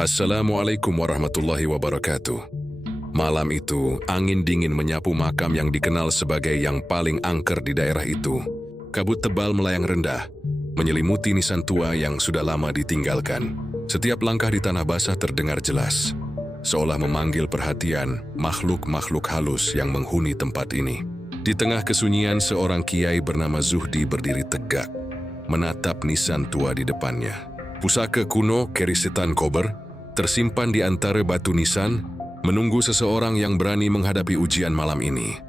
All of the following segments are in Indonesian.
Assalamualaikum warahmatullahi wabarakatuh. Malam itu, angin dingin menyapu makam yang dikenal sebagai yang paling angker di daerah itu. Kabut tebal melayang rendah, menyelimuti nisan tua yang sudah lama ditinggalkan. Setiap langkah di tanah basah terdengar jelas, seolah memanggil perhatian makhluk-makhluk halus yang menghuni tempat ini. Di tengah kesunyian, seorang kiai bernama Zuhdi berdiri tegak, menatap nisan tua di depannya. Pusaka kuno keris setan kober tersimpan di antara batu nisan, menunggu seseorang yang berani menghadapi ujian malam ini.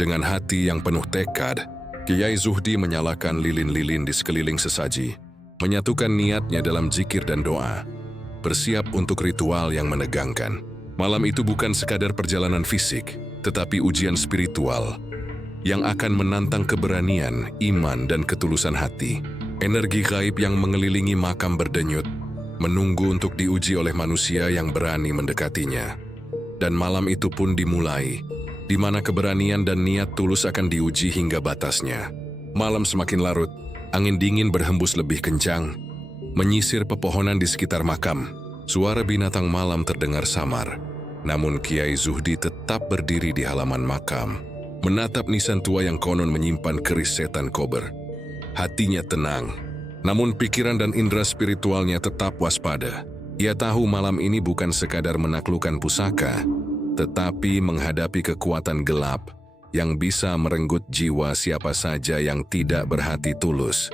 Dengan hati yang penuh tekad, Kiai Zuhdi menyalakan lilin-lilin di sekeliling sesaji, menyatukan niatnya dalam zikir dan doa, bersiap untuk ritual yang menegangkan. Malam itu bukan sekadar perjalanan fisik, tetapi ujian spiritual yang akan menantang keberanian, iman, dan ketulusan hati. Energi gaib yang mengelilingi makam berdenyut, menunggu untuk diuji oleh manusia yang berani mendekatinya. Dan malam itu pun dimulai, di mana keberanian dan niat tulus akan diuji hingga batasnya. Malam semakin larut, angin dingin berhembus lebih kencang, menyisir pepohonan di sekitar makam. Suara binatang malam terdengar samar, namun Kiai Zuhdi tetap berdiri di halaman makam, menatap nisan tua yang konon menyimpan keris setan kober. Hatinya tenang, namun pikiran dan indera spiritualnya tetap waspada. Ia tahu malam ini bukan sekadar menaklukkan pusaka, tetapi menghadapi kekuatan gelap yang bisa merenggut jiwa siapa saja yang tidak berhati tulus.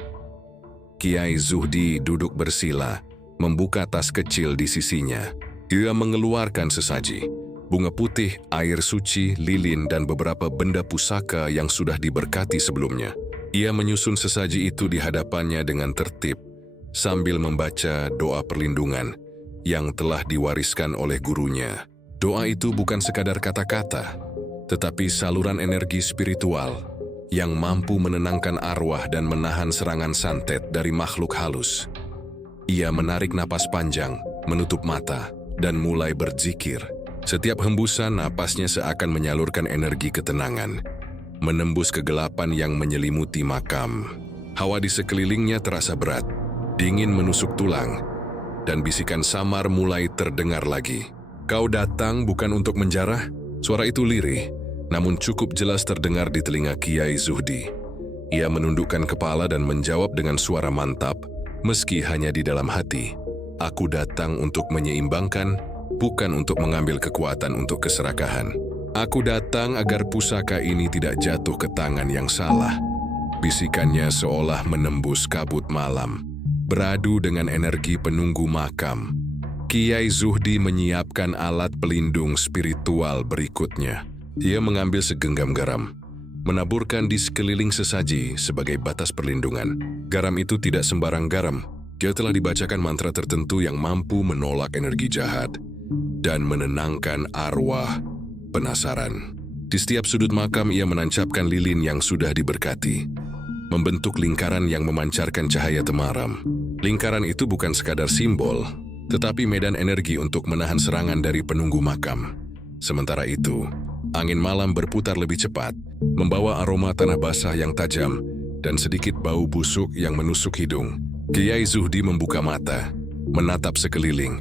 Kiai Zuhdi duduk bersila, membuka tas kecil di sisinya. Ia mengeluarkan sesaji, bunga putih, air suci, lilin, dan beberapa benda pusaka yang sudah diberkati sebelumnya. Ia menyusun sesaji itu di hadapannya dengan tertib, sambil membaca doa perlindungan yang telah diwariskan oleh gurunya. Doa itu bukan sekadar kata-kata, tetapi saluran energi spiritual yang mampu menenangkan arwah dan menahan serangan santet dari makhluk halus. Ia menarik napas panjang, menutup mata, dan mulai berzikir. Setiap hembusan napasnya seakan menyalurkan energi ketenangan, menembus kegelapan yang menyelimuti makam. Hawa di sekelilingnya terasa berat, dingin menusuk tulang, dan bisikan samar mulai terdengar lagi. "Kau datang bukan untuk menjarah?" Suara itu lirih, namun cukup jelas terdengar di telinga Kiai Zuhdi. Ia menundukkan kepala dan menjawab dengan suara mantap, meski hanya di dalam hati. "Aku datang untuk menyeimbangkan, bukan untuk mengambil kekuatan untuk keserakahan. Aku datang agar pusaka ini tidak jatuh ke tangan yang salah." Bisikannya seolah menembus kabut malam, beradu dengan energi penunggu makam. Kiai Zuhdi menyiapkan alat pelindung spiritual berikutnya. Ia mengambil segenggam garam, menaburkan di sekeliling sesaji sebagai batas perlindungan. Garam itu tidak sembarang garam. Dia telah dibacakan mantra tertentu yang mampu menolak energi jahat dan menenangkan arwah penasaran. Di setiap sudut makam ia menancapkan lilin yang sudah diberkati, membentuk lingkaran yang memancarkan cahaya temaram. Lingkaran itu bukan sekadar simbol, tetapi medan energi untuk menahan serangan dari penunggu makam. Sementara itu, angin malam berputar lebih cepat, membawa aroma tanah basah yang tajam dan sedikit bau busuk yang menusuk hidung. Kiai Zuhdi membuka mata, menatap sekeliling,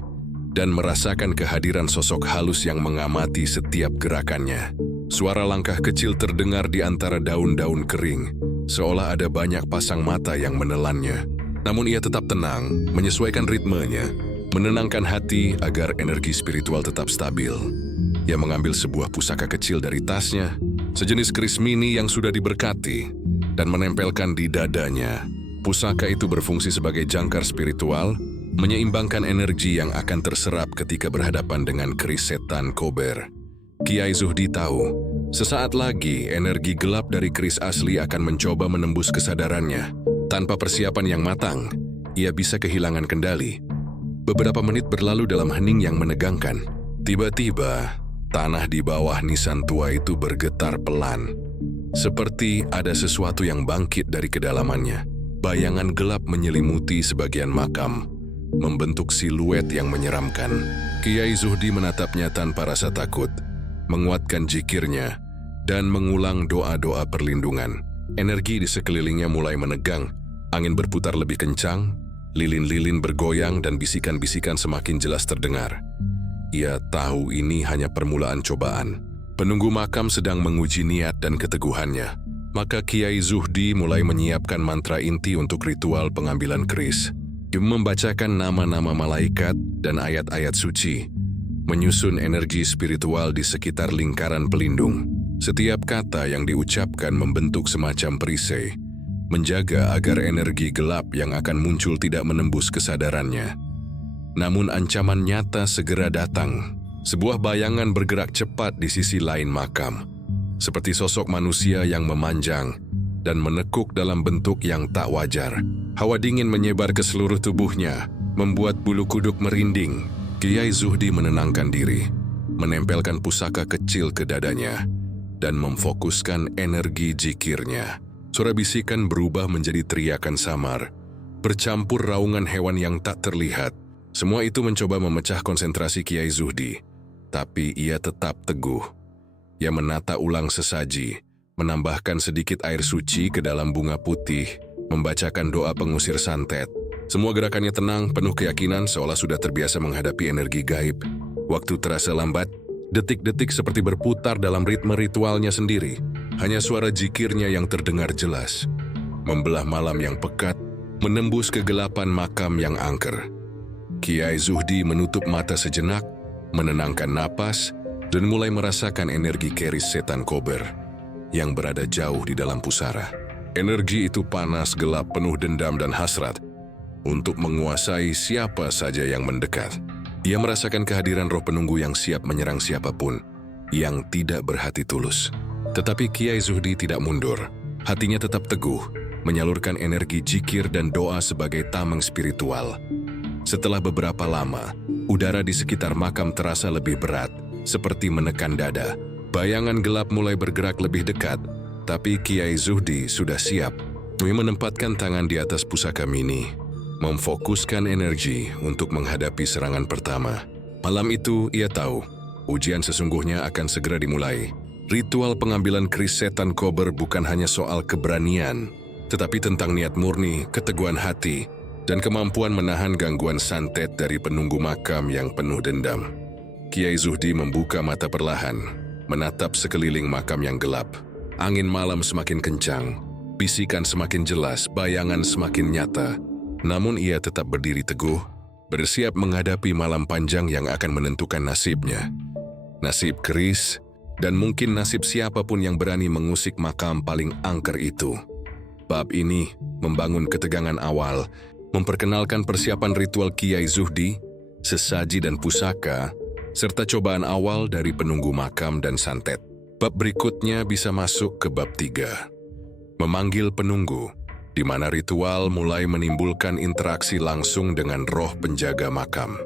dan merasakan kehadiran sosok halus yang mengamati setiap gerakannya. Suara langkah kecil terdengar di antara daun-daun kering, seolah ada banyak pasang mata yang menelannya. Namun ia tetap tenang, menyesuaikan ritmenya, menenangkan hati agar energi spiritual tetap stabil. Ia mengambil sebuah pusaka kecil dari tasnya, sejenis keris mini yang sudah diberkati, dan menempelkan di dadanya. Pusaka itu berfungsi sebagai jangkar spiritual, menyeimbangkan energi yang akan terserap ketika berhadapan dengan keris setan kober. Kiai Zuhdi tahu, sesaat lagi energi gelap dari keris asli akan mencoba menembus kesadarannya. Tanpa persiapan yang matang, ia bisa kehilangan kendali. Beberapa menit berlalu dalam hening yang menegangkan. Tiba-tiba, tanah di bawah nisan tua itu bergetar pelan, seperti ada sesuatu yang bangkit dari kedalamannya. Bayangan gelap menyelimuti sebagian makam, membentuk siluet yang menyeramkan. Kiai Zuhdi menatapnya tanpa rasa takut, menguatkan zikirnya, dan mengulang doa-doa perlindungan. Energi di sekelilingnya mulai menegang, angin berputar lebih kencang, Lilin-lilin bergoyang dan bisikan-bisikan semakin jelas terdengar. Ia tahu ini hanya permulaan cobaan. Penunggu makam sedang menguji niat dan keteguhannya. Maka Kiai Zuhdi mulai menyiapkan mantra inti untuk ritual pengambilan keris. Dia membacakan nama-nama malaikat dan ayat-ayat suci, menyusun energi spiritual di sekitar lingkaran pelindung. Setiap kata yang diucapkan membentuk semacam perisai, menjaga agar energi gelap yang akan muncul tidak menembus kesadarannya. Namun ancaman nyata segera datang. Sebuah bayangan bergerak cepat di sisi lain makam, seperti sosok manusia yang memanjang dan menekuk dalam bentuk yang tak wajar. Hawa dingin menyebar ke seluruh tubuhnya, membuat bulu kuduk merinding. Kiai Zuhdi menenangkan diri, menempelkan pusaka kecil ke dadanya, dan memfokuskan energi zikirnya. Suara bisikan berubah menjadi teriakan samar, bercampur raungan hewan yang tak terlihat. Semua itu mencoba memecah konsentrasi Kiai Zuhdi, tapi ia tetap teguh. Ia menata ulang sesaji, menambahkan sedikit air suci ke dalam bunga putih, membacakan doa pengusir santet. Semua gerakannya tenang, penuh keyakinan, seolah sudah terbiasa menghadapi energi gaib. Waktu terasa lambat, detik-detik seperti berputar dalam ritme ritualnya sendiri. Hanya suara zikirnya yang terdengar jelas, membelah malam yang pekat, menembus kegelapan makam yang angker. Kiai Zuhdi menutup mata sejenak, menenangkan napas, dan mulai merasakan energi keris setan kober yang berada jauh di dalam pusara. Energi itu panas, gelap, penuh dendam dan hasrat untuk menguasai siapa saja yang mendekat. Ia merasakan kehadiran roh penunggu yang siap menyerang siapapun yang tidak berhati tulus. Tetapi Kiai Zuhdi tidak mundur. Hatinya tetap teguh, menyalurkan energi zikir dan doa sebagai tameng spiritual. Setelah beberapa lama, udara di sekitar makam terasa lebih berat, seperti menekan dada. Bayangan gelap mulai bergerak lebih dekat, tapi Kiai Zuhdi sudah siap. Dia menempatkan tangan di atas pusaka mini, memfokuskan energi untuk menghadapi serangan pertama. Malam itu ia tahu, ujian sesungguhnya akan segera dimulai. Ritual pengambilan keris setan kober bukan hanya soal keberanian, tetapi tentang niat murni, keteguhan hati, dan kemampuan menahan gangguan santet dari penunggu makam yang penuh dendam. Kiai Zuhdi membuka mata perlahan, menatap sekeliling makam yang gelap. Angin malam semakin kencang, bisikan semakin jelas, bayangan semakin nyata. Namun ia tetap berdiri teguh, bersiap menghadapi malam panjang yang akan menentukan nasibnya. Nasib keris, dan mungkin nasib siapapun yang berani mengusik makam paling angker itu. Bab ini membangun ketegangan awal, memperkenalkan persiapan ritual Kiai Zuhdi, sesaji dan pusaka, serta cobaan awal dari penunggu makam dan santet. Bab berikutnya bisa masuk ke bab 3. Memanggil penunggu, di mana ritual mulai menimbulkan interaksi langsung dengan roh penjaga makam.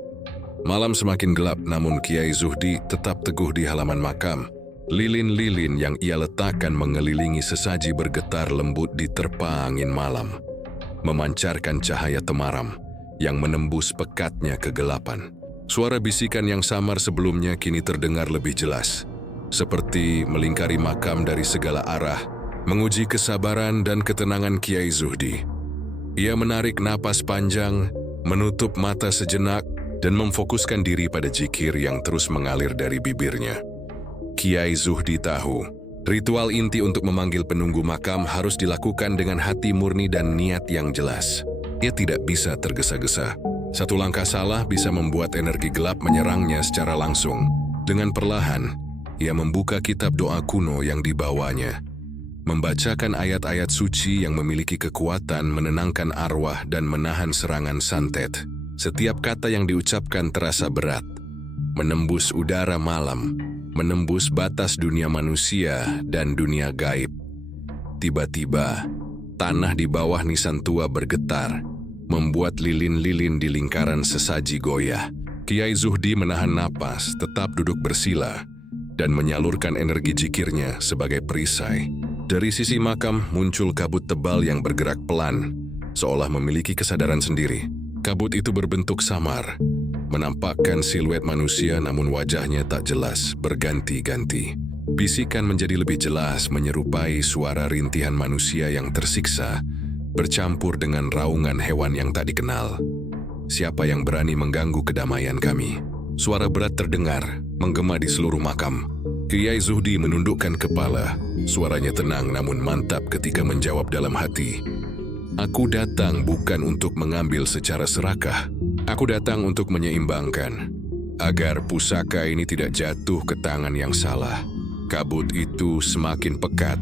Malam semakin gelap, namun Kiai Zuhdi tetap teguh di halaman makam. Lilin-lilin yang ia letakkan mengelilingi sesaji bergetar lembut diterpa angin malam, memancarkan cahaya temaram yang menembus pekatnya kegelapan. Suara bisikan yang samar sebelumnya kini terdengar lebih jelas, seperti melingkari makam dari segala arah, menguji kesabaran dan ketenangan Kiai Zuhdi. Ia menarik napas panjang, menutup mata sejenak, dan memfokuskan diri pada zikir yang terus mengalir dari bibirnya. Kiai Zuhdi tahu, ritual inti untuk memanggil penunggu makam harus dilakukan dengan hati murni dan niat yang jelas. Ia tidak bisa tergesa-gesa. Satu langkah salah bisa membuat energi gelap menyerangnya secara langsung. Dengan perlahan, ia membuka kitab doa kuno yang dibawanya, membacakan ayat-ayat suci yang memiliki kekuatan menenangkan arwah dan menahan serangan santet. Setiap kata yang diucapkan terasa berat, menembus udara malam, menembus batas dunia manusia dan dunia gaib. Tiba-tiba, tanah di bawah nisan tua bergetar, membuat lilin-lilin di lingkaran sesaji goyah. Kiai Zuhdi menahan napas, tetap duduk bersila, dan menyalurkan energi zikirnya sebagai perisai. Dari sisi makam muncul kabut tebal yang bergerak pelan, seolah memiliki kesadaran sendiri. Kabut itu berbentuk samar, menampakkan siluet manusia namun wajahnya tak jelas, berganti-ganti. Bisikan menjadi lebih jelas menyerupai suara rintihan manusia yang tersiksa bercampur dengan raungan hewan yang tak dikenal. Siapa yang berani mengganggu kedamaian kami? Suara berat terdengar, menggema di seluruh makam. Kiai Zuhdi menundukkan kepala. Suaranya tenang namun mantap ketika menjawab dalam hati. Aku datang bukan untuk mengambil secara serakah. Aku datang untuk menyeimbangkan, agar pusaka ini tidak jatuh ke tangan yang salah. Kabut itu semakin pekat,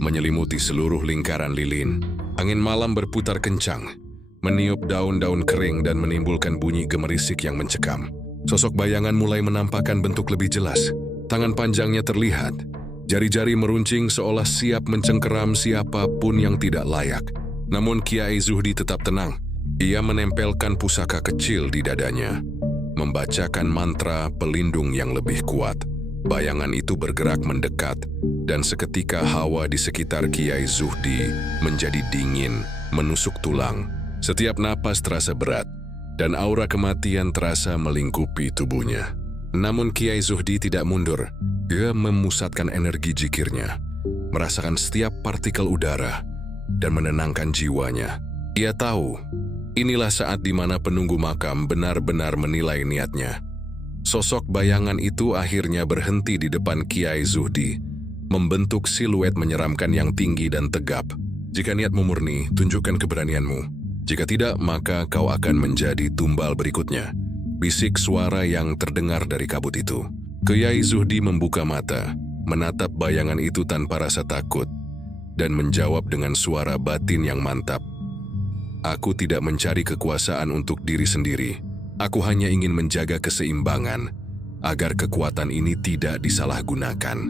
menyelimuti seluruh lingkaran lilin. Angin malam berputar kencang, meniup daun-daun kering dan menimbulkan bunyi gemerisik yang mencekam. Sosok bayangan mulai menampakkan bentuk lebih jelas. Tangan panjangnya terlihat, jari-jari meruncing seolah siap mencengkeram siapapun yang tidak layak. Namun Kiai Zuhdi tetap tenang. Ia menempelkan pusaka kecil di dadanya, membacakan mantra pelindung yang lebih kuat. Bayangan itu bergerak mendekat, dan seketika hawa di sekitar Kiai Zuhdi menjadi dingin, menusuk tulang. Setiap napas terasa berat, dan aura kematian terasa melingkupi tubuhnya. Namun Kiai Zuhdi tidak mundur. Dia memusatkan energi zikirnya, merasakan setiap partikel udara, dan menenangkan jiwanya. Ia tahu, inilah saat di mana penunggu makam benar-benar menilai niatnya. Sosok bayangan itu akhirnya berhenti di depan Kiai Zuhdi, membentuk siluet menyeramkan yang tinggi dan tegap. Jika niatmu murni, tunjukkan keberanianmu. Jika tidak, maka kau akan menjadi tumbal berikutnya. Bisik suara yang terdengar dari kabut itu. Kiai Zuhdi membuka mata, menatap bayangan itu tanpa rasa takut, dan menjawab dengan suara batin yang mantap. Aku tidak mencari kekuasaan untuk diri sendiri. Aku hanya ingin menjaga keseimbangan, agar kekuatan ini tidak disalahgunakan.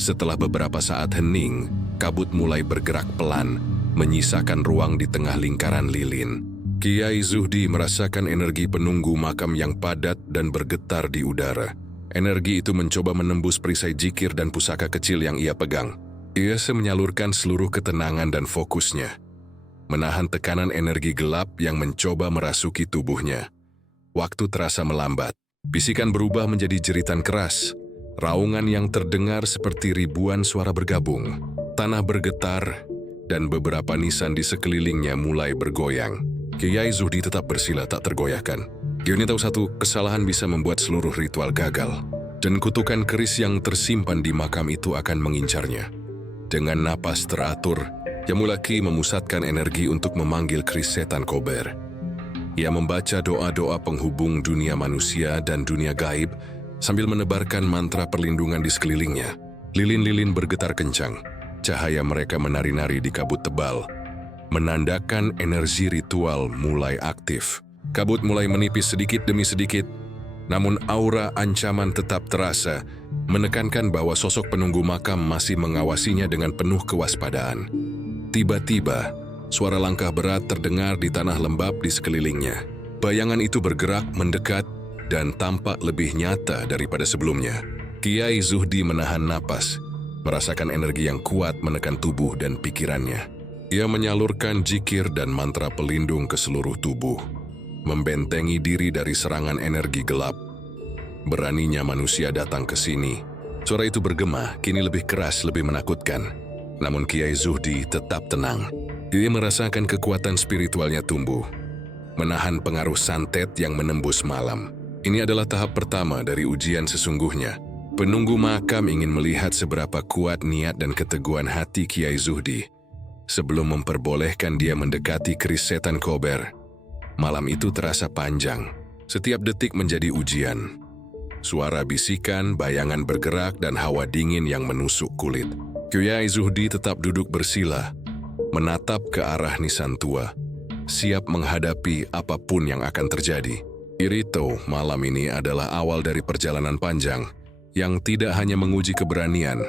Setelah beberapa saat hening, kabut mulai bergerak pelan, menyisakan ruang di tengah lingkaran lilin. Kiai Zuhdi merasakan energi penunggu makam yang padat dan bergetar di udara. Energi itu mencoba menembus perisai zikir dan pusaka kecil yang ia pegang. Ia menyalurkan seluruh ketenangan dan fokusnya, menahan tekanan energi gelap yang mencoba merasuki tubuhnya. Waktu terasa melambat. Bisikan berubah menjadi jeritan keras. Raungan yang terdengar seperti ribuan suara bergabung. Tanah bergetar, dan beberapa nisan di sekelilingnya mulai bergoyang. Kiai Zuhdi tetap bersila tak tergoyahkan. Dia tahu satu kesalahan bisa membuat seluruh ritual gagal, dan kutukan keris yang tersimpan di makam itu akan mengincarnya. Dengan napas teratur, Yamulaki memusatkan energi untuk memanggil keris setan kober. Ia membaca doa-doa penghubung dunia manusia dan dunia gaib sambil menebarkan mantra perlindungan di sekelilingnya. Lilin-lilin bergetar kencang, cahaya mereka menari-nari di kabut tebal, menandakan energi ritual mulai aktif. Kabut mulai menipis sedikit demi sedikit, namun aura ancaman tetap terasa, menekankan bahwa sosok penunggu makam masih mengawasinya dengan penuh kewaspadaan. Tiba-tiba, suara langkah berat terdengar di tanah lembab di sekelilingnya. Bayangan itu bergerak mendekat dan tampak lebih nyata daripada sebelumnya. Kiai Zuhdi menahan napas, merasakan energi yang kuat menekan tubuh dan pikirannya. Ia menyalurkan zikir dan mantra pelindung ke seluruh tubuh, membentengi diri dari serangan energi gelap. Beraninya manusia datang ke sini. Suara itu bergema, kini lebih keras, lebih menakutkan. Namun Kiai Zuhdi tetap tenang. Dia merasakan kekuatan spiritualnya tumbuh, menahan pengaruh santet yang menembus malam. Ini adalah tahap pertama dari ujian sesungguhnya. Penunggu makam ingin melihat seberapa kuat niat dan keteguhan hati Kiai Zuhdi sebelum memperbolehkan dia mendekati keris setan kober. Malam itu terasa panjang. Setiap detik menjadi ujian. Suara bisikan, bayangan bergerak, dan hawa dingin yang menusuk kulit. Kiai Zuhdi tetap duduk bersila, menatap ke arah nisan tua, siap menghadapi apapun yang akan terjadi. Irito, malam ini adalah awal dari perjalanan panjang yang tidak hanya menguji keberanian,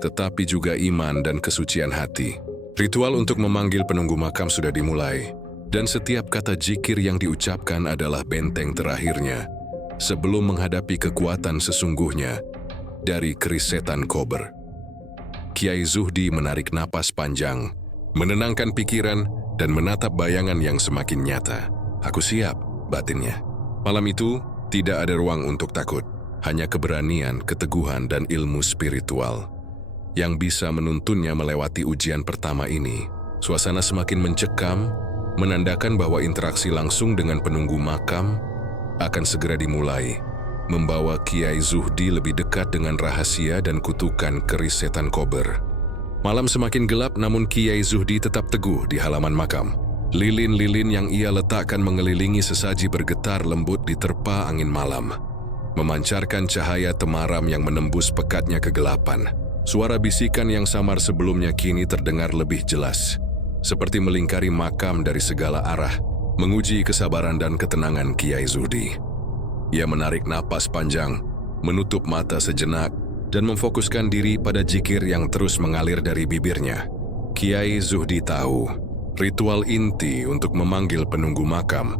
tetapi juga iman dan kesucian hati. Ritual untuk memanggil penunggu makam sudah dimulai, dan setiap kata zikir yang diucapkan adalah benteng terakhirnya sebelum menghadapi kekuatan sesungguhnya dari keris setan kober. Kiai Zuhdi menarik napas panjang, menenangkan pikiran, dan menatap bayangan yang semakin nyata. Aku siap, batinnya. Malam itu, tidak ada ruang untuk takut. Hanya keberanian, keteguhan, dan ilmu spiritual yang bisa menuntunnya melewati ujian pertama ini. Suasana semakin mencekam, menandakan bahwa interaksi langsung dengan penunggu makam akan segera dimulai, membawa Kiai Zuhdi lebih dekat dengan rahasia dan kutukan keris setan kober. Malam semakin gelap, namun Kiai Zuhdi tetap teguh di halaman makam. Lilin-lilin yang ia letakkan mengelilingi sesaji bergetar lembut diterpa angin malam, memancarkan cahaya temaram yang menembus pekatnya kegelapan. Suara bisikan yang samar sebelumnya kini terdengar lebih jelas, seperti melingkari makam dari segala arah, menguji kesabaran dan ketenangan Kiai Zuhdi. Ia menarik napas panjang, menutup mata sejenak, dan memfokuskan diri pada zikir yang terus mengalir dari bibirnya. Kiai Zuhdi tahu, ritual inti untuk memanggil penunggu makam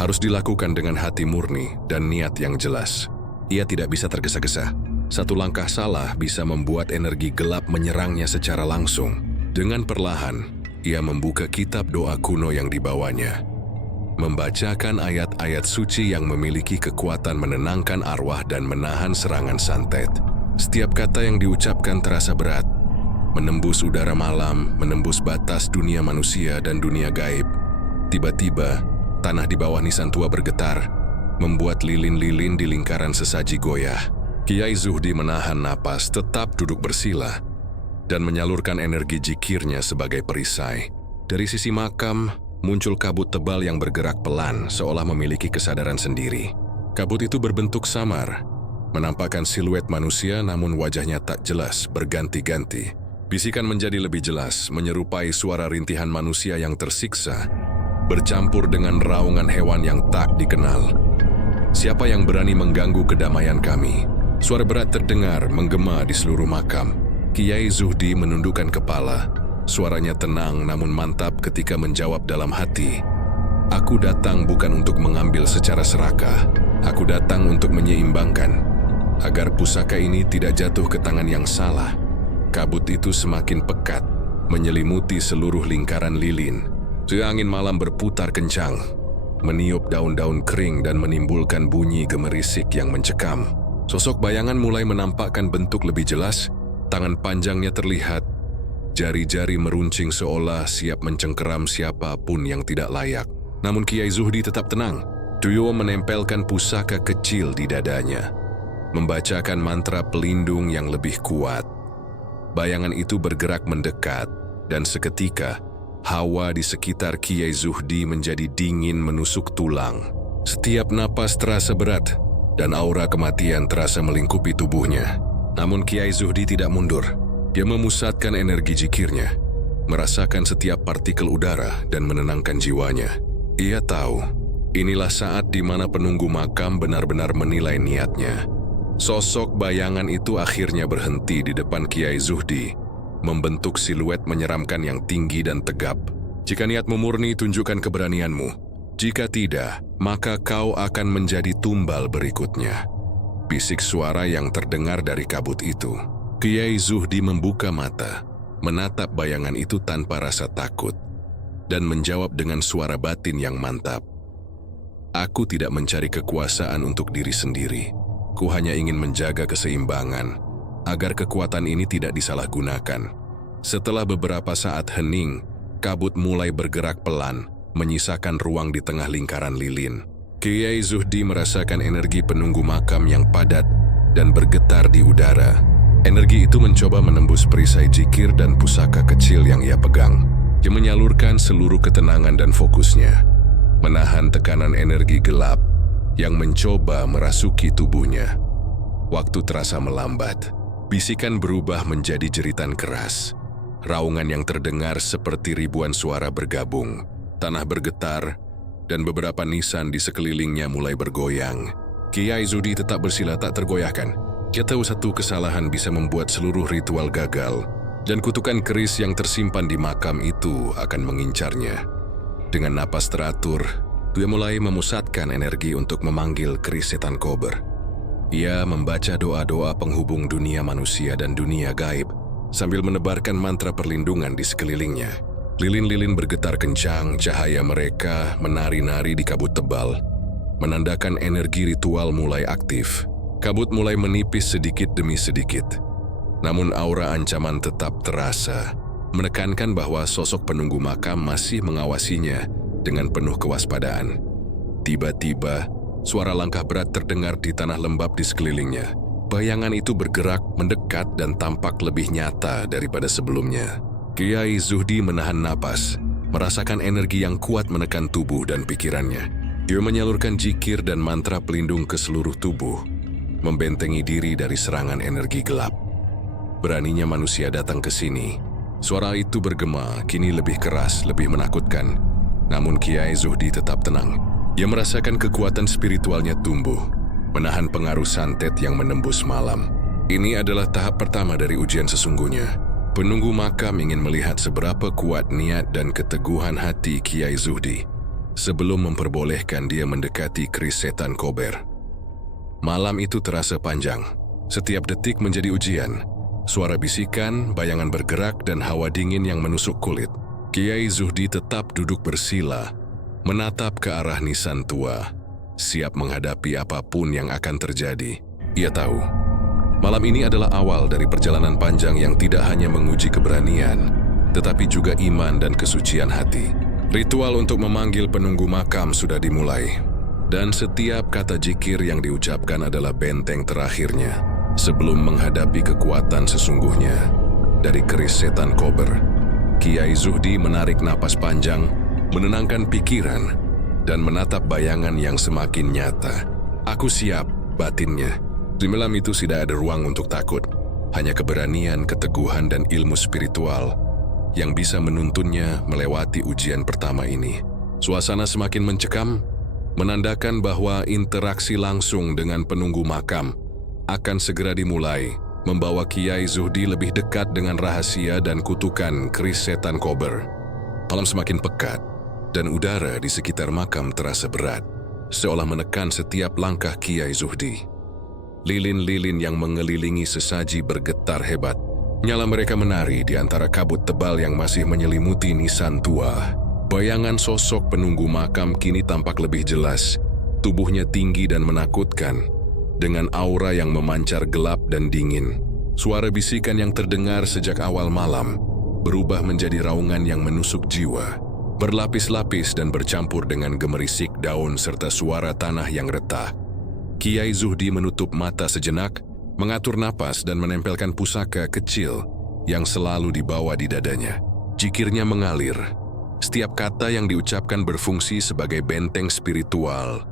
harus dilakukan dengan hati murni dan niat yang jelas. Ia tidak bisa tergesa-gesa. Satu langkah salah bisa membuat energi gelap menyerangnya secara langsung. Dengan perlahan, ia membuka kitab doa kuno yang dibawanya, membacakan ayat-ayat suci yang memiliki kekuatan menenangkan arwah dan menahan serangan santet. Setiap kata yang diucapkan terasa berat, menembus udara malam, menembus batas dunia manusia dan dunia gaib. Tiba-tiba, tanah di bawah nisan tua bergetar, membuat lilin-lilin di lingkaran sesaji goyah. Kiai Zuhdi menahan napas, tetap duduk bersila, dan menyalurkan energi zikirnya sebagai perisai. Dari sisi makam, muncul kabut tebal yang bergerak pelan, seolah memiliki kesadaran sendiri. Kabut itu berbentuk samar, menampakkan siluet manusia namun wajahnya tak jelas, berganti-ganti. Bisikan menjadi lebih jelas, menyerupai suara rintihan manusia yang tersiksa, bercampur dengan raungan hewan yang tak dikenal. Siapa yang berani mengganggu kedamaian kami? Suara berat terdengar menggema di seluruh makam. Kiai Zuhdi menundukkan kepala. Suaranya tenang namun mantap ketika menjawab dalam hati. Aku datang bukan untuk mengambil secara serakah. Aku datang untuk menyeimbangkan, agar pusaka ini tidak jatuh ke tangan yang salah. Kabut itu semakin pekat, menyelimuti seluruh lingkaran lilin. Angin malam berputar kencang, meniup daun-daun kering dan menimbulkan bunyi gemerisik yang mencekam. Sosok bayangan mulai menampakkan bentuk lebih jelas, tangan panjangnya terlihat, jari-jari meruncing seolah siap mencengkeram siapapun yang tidak layak. Namun Kiai Zuhdi tetap tenang. Duyo menempelkan pusaka kecil di dadanya, membacakan mantra pelindung yang lebih kuat. Bayangan itu bergerak mendekat, dan seketika, hawa di sekitar Kiai Zuhdi menjadi dingin menusuk tulang. Setiap napas terasa berat, dan aura kematian terasa melingkupi tubuhnya. Namun Kiai Zuhdi tidak mundur. Dia memusatkan energi zikirnya, merasakan setiap partikel udara dan menenangkan jiwanya. Ia tahu, inilah saat di mana penunggu makam benar-benar menilai niatnya. Sosok bayangan itu akhirnya berhenti di depan Kiai Zuhdi, membentuk siluet menyeramkan yang tinggi dan tegap. Jika niatmu murni, tunjukkan keberanianmu. Jika tidak, maka kau akan menjadi tumbal berikutnya. Bisik suara yang terdengar dari kabut itu. Kiai Zuhdi membuka mata, menatap bayangan itu tanpa rasa takut, dan menjawab dengan suara batin yang mantap. Aku tidak mencari kekuasaan untuk diri sendiri. Ku hanya ingin menjaga keseimbangan, agar kekuatan ini tidak disalahgunakan. Setelah beberapa saat hening, kabut mulai bergerak pelan, menyisakan ruang di tengah lingkaran lilin. Kiai Zuhdi merasakan energi penunggu makam yang padat dan bergetar di udara. Energi itu mencoba menembus perisai zikir dan pusaka kecil yang ia pegang. Dia menyalurkan seluruh ketenangan dan fokusnya, menahan tekanan energi gelap yang mencoba merasuki tubuhnya. Waktu terasa melambat. Bisikan berubah menjadi jeritan keras. Raungan yang terdengar seperti ribuan suara bergabung. Tanah bergetar, dan beberapa nisan di sekelilingnya mulai bergoyang. Kiai Zuhdi tetap bersila tak tergoyahkan. Dia tahu satu kesalahan bisa membuat seluruh ritual gagal, dan kutukan keris yang tersimpan di makam itu akan mengincarnya. Dengan napas teratur, dia mulai memusatkan energi untuk memanggil keris setan kober. Ia membaca doa-doa penghubung dunia manusia dan dunia gaib, sambil menebarkan mantra perlindungan di sekelilingnya. Lilin-lilin bergetar kencang, cahaya mereka menari-nari di kabut tebal, menandakan energi ritual mulai aktif. Kabut mulai menipis sedikit demi sedikit, namun aura ancaman tetap terasa, menekankan bahwa sosok penunggu makam masih mengawasinya dengan penuh kewaspadaan. Tiba-tiba, suara langkah berat terdengar di tanah lembab di sekelilingnya. Bayangan itu bergerak, mendekat, dan tampak lebih nyata daripada sebelumnya. Kiai Zuhdi menahan napas, merasakan energi yang kuat menekan tubuh dan pikirannya. Dia menyalurkan zikir dan mantra pelindung ke seluruh tubuh, membentengi diri dari serangan energi gelap. Beraninya manusia datang ke sini. Suara itu bergema, kini lebih keras, lebih menakutkan. Namun Kiai Zuhdi tetap tenang. Ia merasakan kekuatan spiritualnya tumbuh, menahan pengaruh santet yang menembus malam. Ini adalah tahap pertama dari ujian sesungguhnya. Penunggu makam ingin melihat seberapa kuat niat dan keteguhan hati Kiai Zuhdi sebelum memperbolehkan dia mendekati keris setan Kober. Malam itu terasa panjang. Setiap detik menjadi ujian. Suara bisikan, bayangan bergerak, dan hawa dingin yang menusuk kulit. Kiai Zuhdi tetap duduk bersila, menatap ke arah nisan tua, siap menghadapi apapun yang akan terjadi. Ia tahu, malam ini adalah awal dari perjalanan panjang yang tidak hanya menguji keberanian, tetapi juga iman dan kesucian hati. Ritual untuk memanggil penunggu makam sudah dimulai. Dan setiap kata zikir yang diucapkan adalah benteng terakhirnya sebelum menghadapi kekuatan sesungguhnya dari keris setan Kober. Kiai Zuhdi menarik napas panjang, menenangkan pikiran, dan menatap bayangan yang semakin nyata. Aku siap, batinnya. Di malam itu tidak ada ruang untuk takut, hanya keberanian, keteguhan, dan ilmu spiritual yang bisa menuntunnya melewati ujian pertama ini. Suasana semakin mencekam, menandakan bahwa interaksi langsung dengan penunggu makam akan segera dimulai, membawa Kiai Zuhdi lebih dekat dengan rahasia dan kutukan keris setan Kober. Malam semakin pekat, dan udara di sekitar makam terasa berat, seolah menekan setiap langkah Kiai Zuhdi. Lilin-lilin yang mengelilingi sesaji bergetar hebat. Nyala mereka menari di antara kabut tebal yang masih menyelimuti nisan tua. Bayangan sosok penunggu makam kini tampak lebih jelas. Tubuhnya tinggi dan menakutkan, dengan aura yang memancar gelap dan dingin. Suara bisikan yang terdengar sejak awal malam berubah menjadi raungan yang menusuk jiwa, berlapis-lapis dan bercampur dengan gemerisik daun serta suara tanah yang retak. Kiai Zuhdi menutup mata sejenak, mengatur napas dan menempelkan pusaka kecil yang selalu dibawa di dadanya. Zikirnya mengalir. Setiap kata yang diucapkan berfungsi sebagai benteng spiritual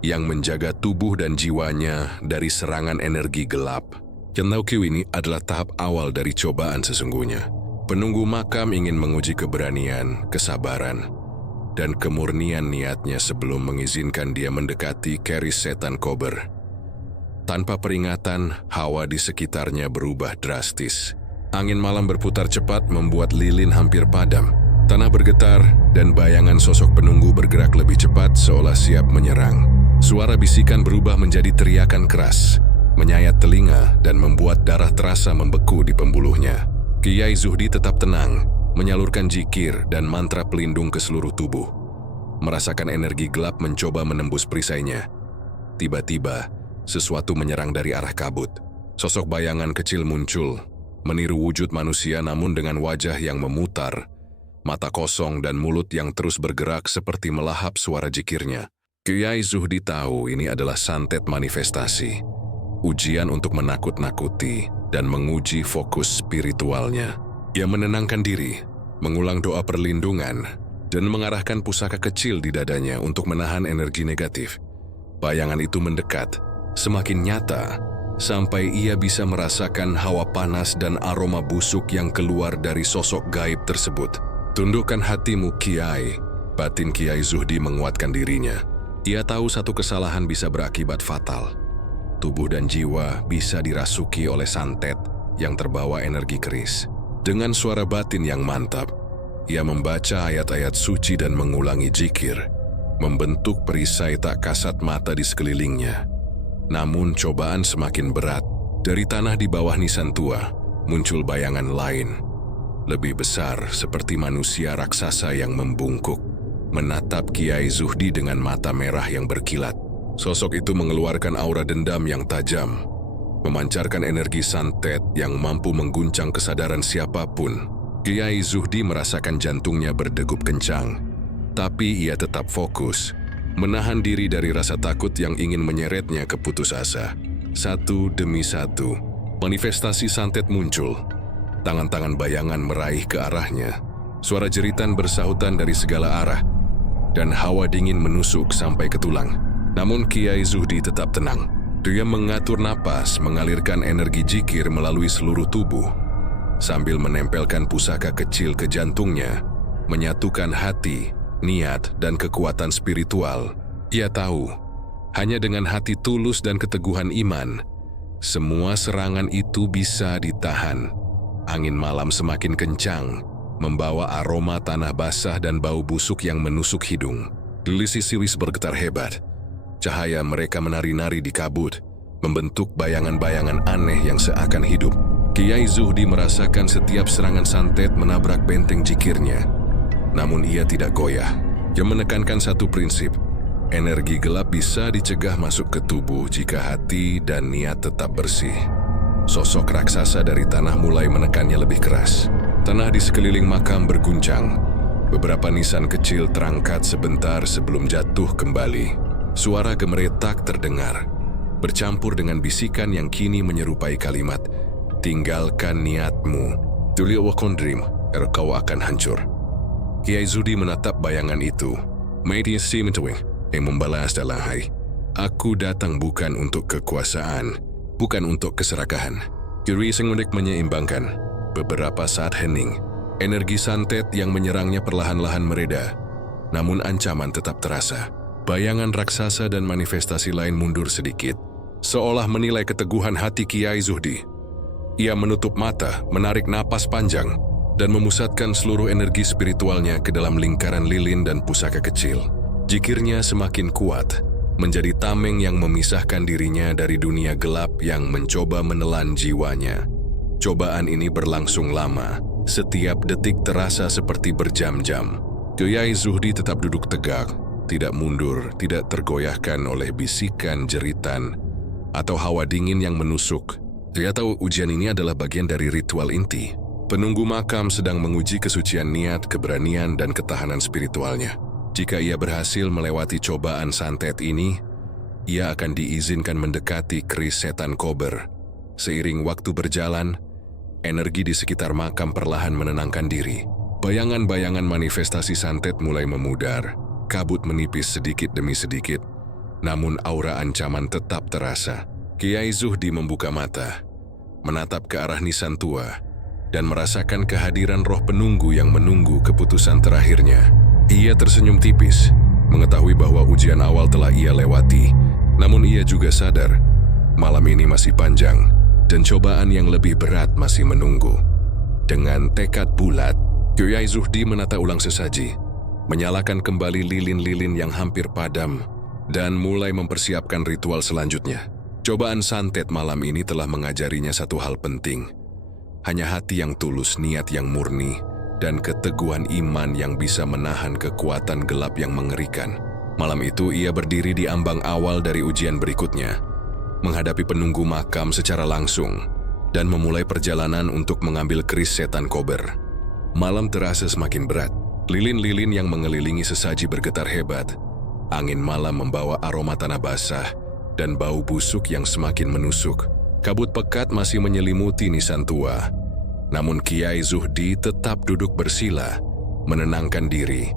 yang menjaga tubuh dan jiwanya dari serangan energi gelap. Cendaukiu ini adalah tahap awal dari cobaan sesungguhnya. Penunggu makam ingin menguji keberanian, kesabaran, dan kemurnian niatnya sebelum mengizinkan dia mendekati keris setan Kober. Tanpa peringatan, hawa di sekitarnya berubah drastis. Angin malam berputar cepat membuat lilin hampir padam. Tanah bergetar dan bayangan sosok penunggu bergerak lebih cepat seolah siap menyerang. Suara bisikan berubah menjadi teriakan keras, menyayat telinga dan membuat darah terasa membeku di pembuluhnya. Kiai Zuhdi tetap tenang, menyalurkan zikir dan mantra pelindung ke seluruh tubuh. Merasakan energi gelap mencoba menembus perisainya. Tiba-tiba, sesuatu menyerang dari arah kabut. Sosok bayangan kecil muncul, meniru wujud manusia namun dengan wajah yang memutar, mata kosong dan mulut yang terus bergerak seperti melahap suara zikirnya. Kiai Zuhdi tahu ini adalah santet manifestasi, ujian untuk menakut-nakuti dan menguji fokus spiritualnya. Ia menenangkan diri, mengulang doa perlindungan, dan mengarahkan pusaka kecil di dadanya untuk menahan energi negatif. Bayangan itu mendekat, semakin nyata, sampai ia bisa merasakan hawa panas dan aroma busuk yang keluar dari sosok gaib tersebut. Tundukkan hatimu, Kiai. Batin Kiai Zuhdi menguatkan dirinya. Ia tahu satu kesalahan bisa berakibat fatal. Tubuh dan jiwa bisa dirasuki oleh santet yang terbawa energi keris. Dengan suara batin yang mantap, ia membaca ayat-ayat suci dan mengulangi zikir, membentuk perisai tak kasat mata di sekelilingnya. Namun cobaan semakin berat. Dari tanah di bawah nisan tua, muncul bayangan lain. Lebih besar seperti manusia raksasa yang membungkuk, menatap Kiai Zuhdi dengan mata merah yang berkilat. Sosok itu mengeluarkan aura dendam yang tajam, memancarkan energi santet yang mampu mengguncang kesadaran siapapun. Kiai Zuhdi merasakan jantungnya berdegup kencang, tapi ia tetap fokus, menahan diri dari rasa takut yang ingin menyeretnya ke putus asa. Satu demi satu, manifestasi santet muncul. Tangan-tangan bayangan meraih ke arahnya. Suara jeritan bersahutan dari segala arah, dan hawa dingin menusuk sampai ke tulang. Namun Kiai Zuhdi tetap tenang. Dia mengatur napas, mengalirkan energi jikir melalui seluruh tubuh, sambil menempelkan pusaka kecil ke jantungnya, menyatukan hati, niat, dan kekuatan spiritual. Ia tahu, hanya dengan hati tulus dan keteguhan iman, semua serangan itu bisa ditahan. Angin malam semakin kencang, membawa aroma tanah basah dan bau busuk yang menusuk hidung. Lisi siwis bergetar hebat. Cahaya mereka menari-nari di kabut, membentuk bayangan-bayangan aneh yang seakan hidup. Kiai Zuhdi merasakan setiap serangan santet menabrak benteng jikirnya. Namun ia tidak goyah. Dia menekankan satu prinsip: energi gelap bisa dicegah masuk ke tubuh jika hati dan niat tetap bersih. Sosok raksasa dari tanah mulai menekannya lebih keras. Tanah di sekeliling makam berguncang. Beberapa nisan kecil terangkat sebentar sebelum jatuh kembali. Suara gemeretak terdengar, bercampur dengan bisikan yang kini menyerupai kalimat, "Tinggalkan niatmu, Tulio Wakondrim, kau akan hancur." Kiai Zuhdi menatap bayangan itu. Media si mentuing yang membalas dalam hai, "Aku datang bukan untuk kekuasaan, bukan untuk keserakahan." Kiri Sengunik menyeimbangkan. Beberapa saat hening, energi santet yang menyerangnya perlahan-lahan mereda, namun ancaman tetap terasa. Bayangan raksasa dan manifestasi lain mundur sedikit, seolah menilai keteguhan hati Kiai Zuhdi. Ia menutup mata, menarik napas panjang, dan memusatkan seluruh energi spiritualnya ke dalam lingkaran lilin dan pusaka kecil. Jikirnya semakin kuat, menjadi tameng yang memisahkan dirinya dari dunia gelap yang mencoba menelan jiwanya. Cobaan ini berlangsung lama, setiap detik terasa seperti berjam-jam. Kiai Zuhdi tetap duduk tegak, tidak mundur, tidak tergoyahkan oleh bisikan jeritan atau hawa dingin yang menusuk. Dia tahu ujian ini adalah bagian dari ritual inti. Penunggu makam sedang menguji kesucian niat, keberanian, dan ketahanan spiritualnya. Jika ia berhasil melewati cobaan santet ini, ia akan diizinkan mendekati keris setan kober. Seiring waktu berjalan, energi di sekitar makam perlahan menenangkan diri. Bayangan-bayangan manifestasi santet mulai memudar. Kabut menipis sedikit demi sedikit, namun aura ancaman tetap terasa. Kiai Zuhdi membuka mata, menatap ke arah nisan tua, dan merasakan kehadiran roh penunggu yang menunggu keputusan terakhirnya. Ia tersenyum tipis, mengetahui bahwa ujian awal telah ia lewati, namun ia juga sadar, malam ini masih panjang, dan cobaan yang lebih berat masih menunggu. Dengan tekad bulat, Kiai Zuhdi menata ulang sesaji, menyalakan kembali lilin-lilin yang hampir padam, dan mulai mempersiapkan ritual selanjutnya. Cobaan santet malam ini telah mengajarinya satu hal penting. Hanya hati yang tulus, niat yang murni, dan keteguhan iman yang bisa menahan kekuatan gelap yang mengerikan. Malam itu ia berdiri di ambang awal dari ujian berikutnya, menghadapi penunggu makam secara langsung, dan memulai perjalanan untuk mengambil keris setan kober. Malam terasa semakin berat. Lilin-lilin yang mengelilingi sesaji bergetar hebat. Angin malam membawa aroma tanah basah dan bau busuk yang semakin menusuk. Kabut pekat masih menyelimuti nisan tua. Namun Kiai Zuhdi tetap duduk bersila, menenangkan diri,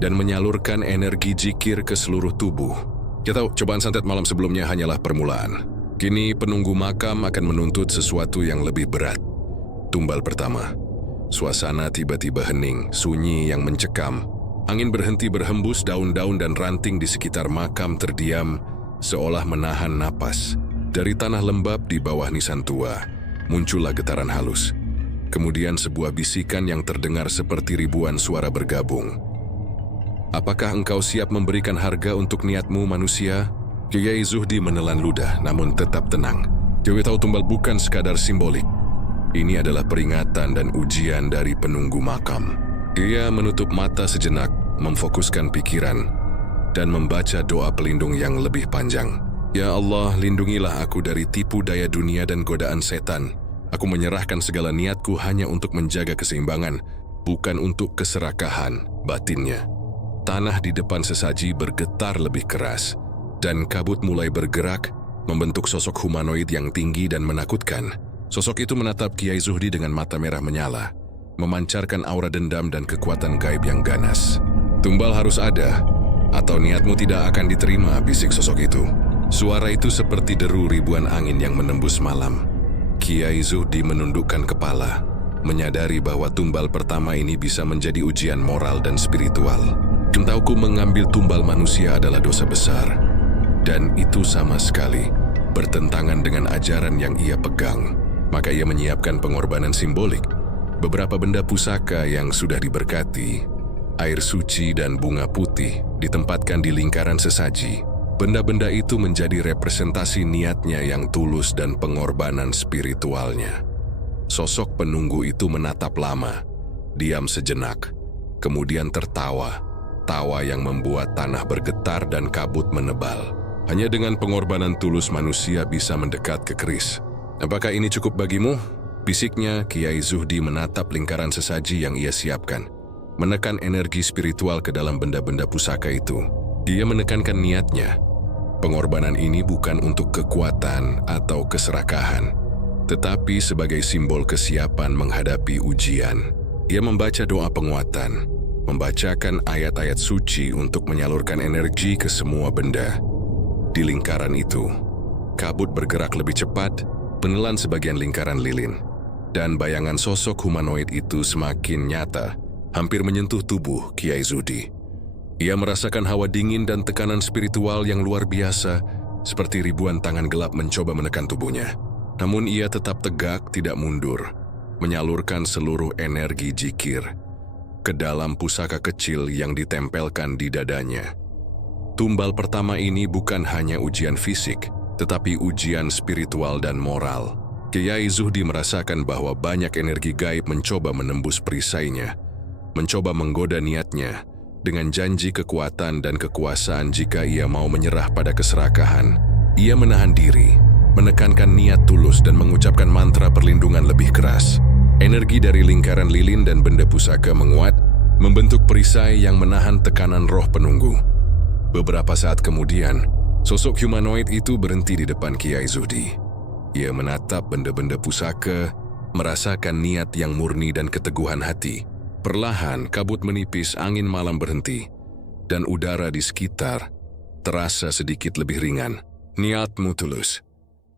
dan menyalurkan energi jikir ke seluruh tubuh. Kita tahu cobaan santet malam sebelumnya hanyalah permulaan. Kini penunggu makam akan menuntut sesuatu yang lebih berat. Tumbal pertama. Suasana tiba-tiba hening, sunyi yang mencekam. Angin berhenti berhembus, daun-daun dan ranting di sekitar makam terdiam, seolah menahan napas. Dari tanah lembab di bawah nisan tua, muncullah getaran halus. Kemudian sebuah bisikan yang terdengar seperti ribuan suara bergabung. "Apakah engkau siap memberikan harga untuk niatmu, manusia?" Kiai Zuhdi menelan ludah, namun tetap tenang. Dia tahu tumbal bukan sekadar simbolik. Ini adalah peringatan dan ujian dari penunggu makam. Dia menutup mata sejenak, memfokuskan pikiran, dan membaca doa pelindung yang lebih panjang. "Ya Allah, lindungilah aku dari tipu daya dunia dan godaan setan. Aku menyerahkan segala niatku hanya untuk menjaga keseimbangan, bukan untuk keserakahan batinnya. Tanah di depan sesaji bergetar lebih keras, dan kabut mulai bergerak, membentuk sosok humanoid yang tinggi dan menakutkan. Sosok itu menatap Kiai Zuhdi dengan mata merah menyala, memancarkan aura dendam dan kekuatan gaib yang ganas. "Tumbal harus ada, atau niatmu tidak akan diterima," bisik sosok itu. Suara itu seperti deru ribuan angin yang menembus malam. Kiai Zuhdi menundukkan kepala, menyadari bahwa tumbal pertama ini bisa menjadi ujian moral dan spiritual. "Kentauku mengambil tumbal manusia adalah dosa besar, dan itu sama sekali bertentangan dengan ajaran yang ia pegang. Maka ia menyiapkan pengorbanan simbolik. Beberapa benda pusaka yang sudah diberkati, air suci dan bunga putih ditempatkan di lingkaran sesaji. Benda-benda itu menjadi representasi niatnya yang tulus dan pengorbanan spiritualnya." Sosok penunggu itu menatap lama, diam sejenak, kemudian tertawa. Tawa yang membuat tanah bergetar dan kabut menebal. "Hanya dengan pengorbanan tulus manusia bisa mendekat ke keris. Apakah ini cukup bagimu?" bisiknya. Kiai Zuhdi menatap lingkaran sesaji yang ia siapkan, menekan energi spiritual ke dalam benda-benda pusaka itu. Dia menekankan niatnya. Pengorbanan ini bukan untuk kekuatan atau keserakahan, tetapi sebagai simbol kesiapan menghadapi ujian. Ia membaca doa penguatan, membacakan ayat-ayat suci untuk menyalurkan energi ke semua benda. Di lingkaran itu, kabut bergerak lebih cepat, menelan sebagian lingkaran lilin, dan bayangan sosok humanoid itu semakin nyata, hampir menyentuh tubuh Kiai Zuhdi. Ia merasakan hawa dingin dan tekanan spiritual yang luar biasa, seperti ribuan tangan gelap mencoba menekan tubuhnya. Namun ia tetap tegak, tidak mundur, menyalurkan seluruh energi jikir ke dalam pusaka kecil yang ditempelkan di dadanya. Tumbal pertama ini bukan hanya ujian fisik, tetapi ujian spiritual dan moral. Kiai Zuhdi merasakan bahwa banyak energi gaib mencoba menembus perisainya, mencoba menggoda niatnya, dengan janji kekuatan dan kekuasaan jika ia mau menyerah pada keserakahan. Ia menahan diri, menekankan niat tulus dan mengucapkan mantra perlindungan lebih keras. Energi dari lingkaran lilin dan benda pusaka menguat, membentuk perisai yang menahan tekanan roh penunggu. Beberapa saat kemudian, sosok humanoid itu berhenti di depan Kiai Zuhdi. Ia menatap benda-benda pusaka, merasakan niat yang murni dan keteguhan hati. Perlahan kabut menipis, angin malam berhenti, dan udara di sekitar terasa sedikit lebih ringan. "Niatmu tulus,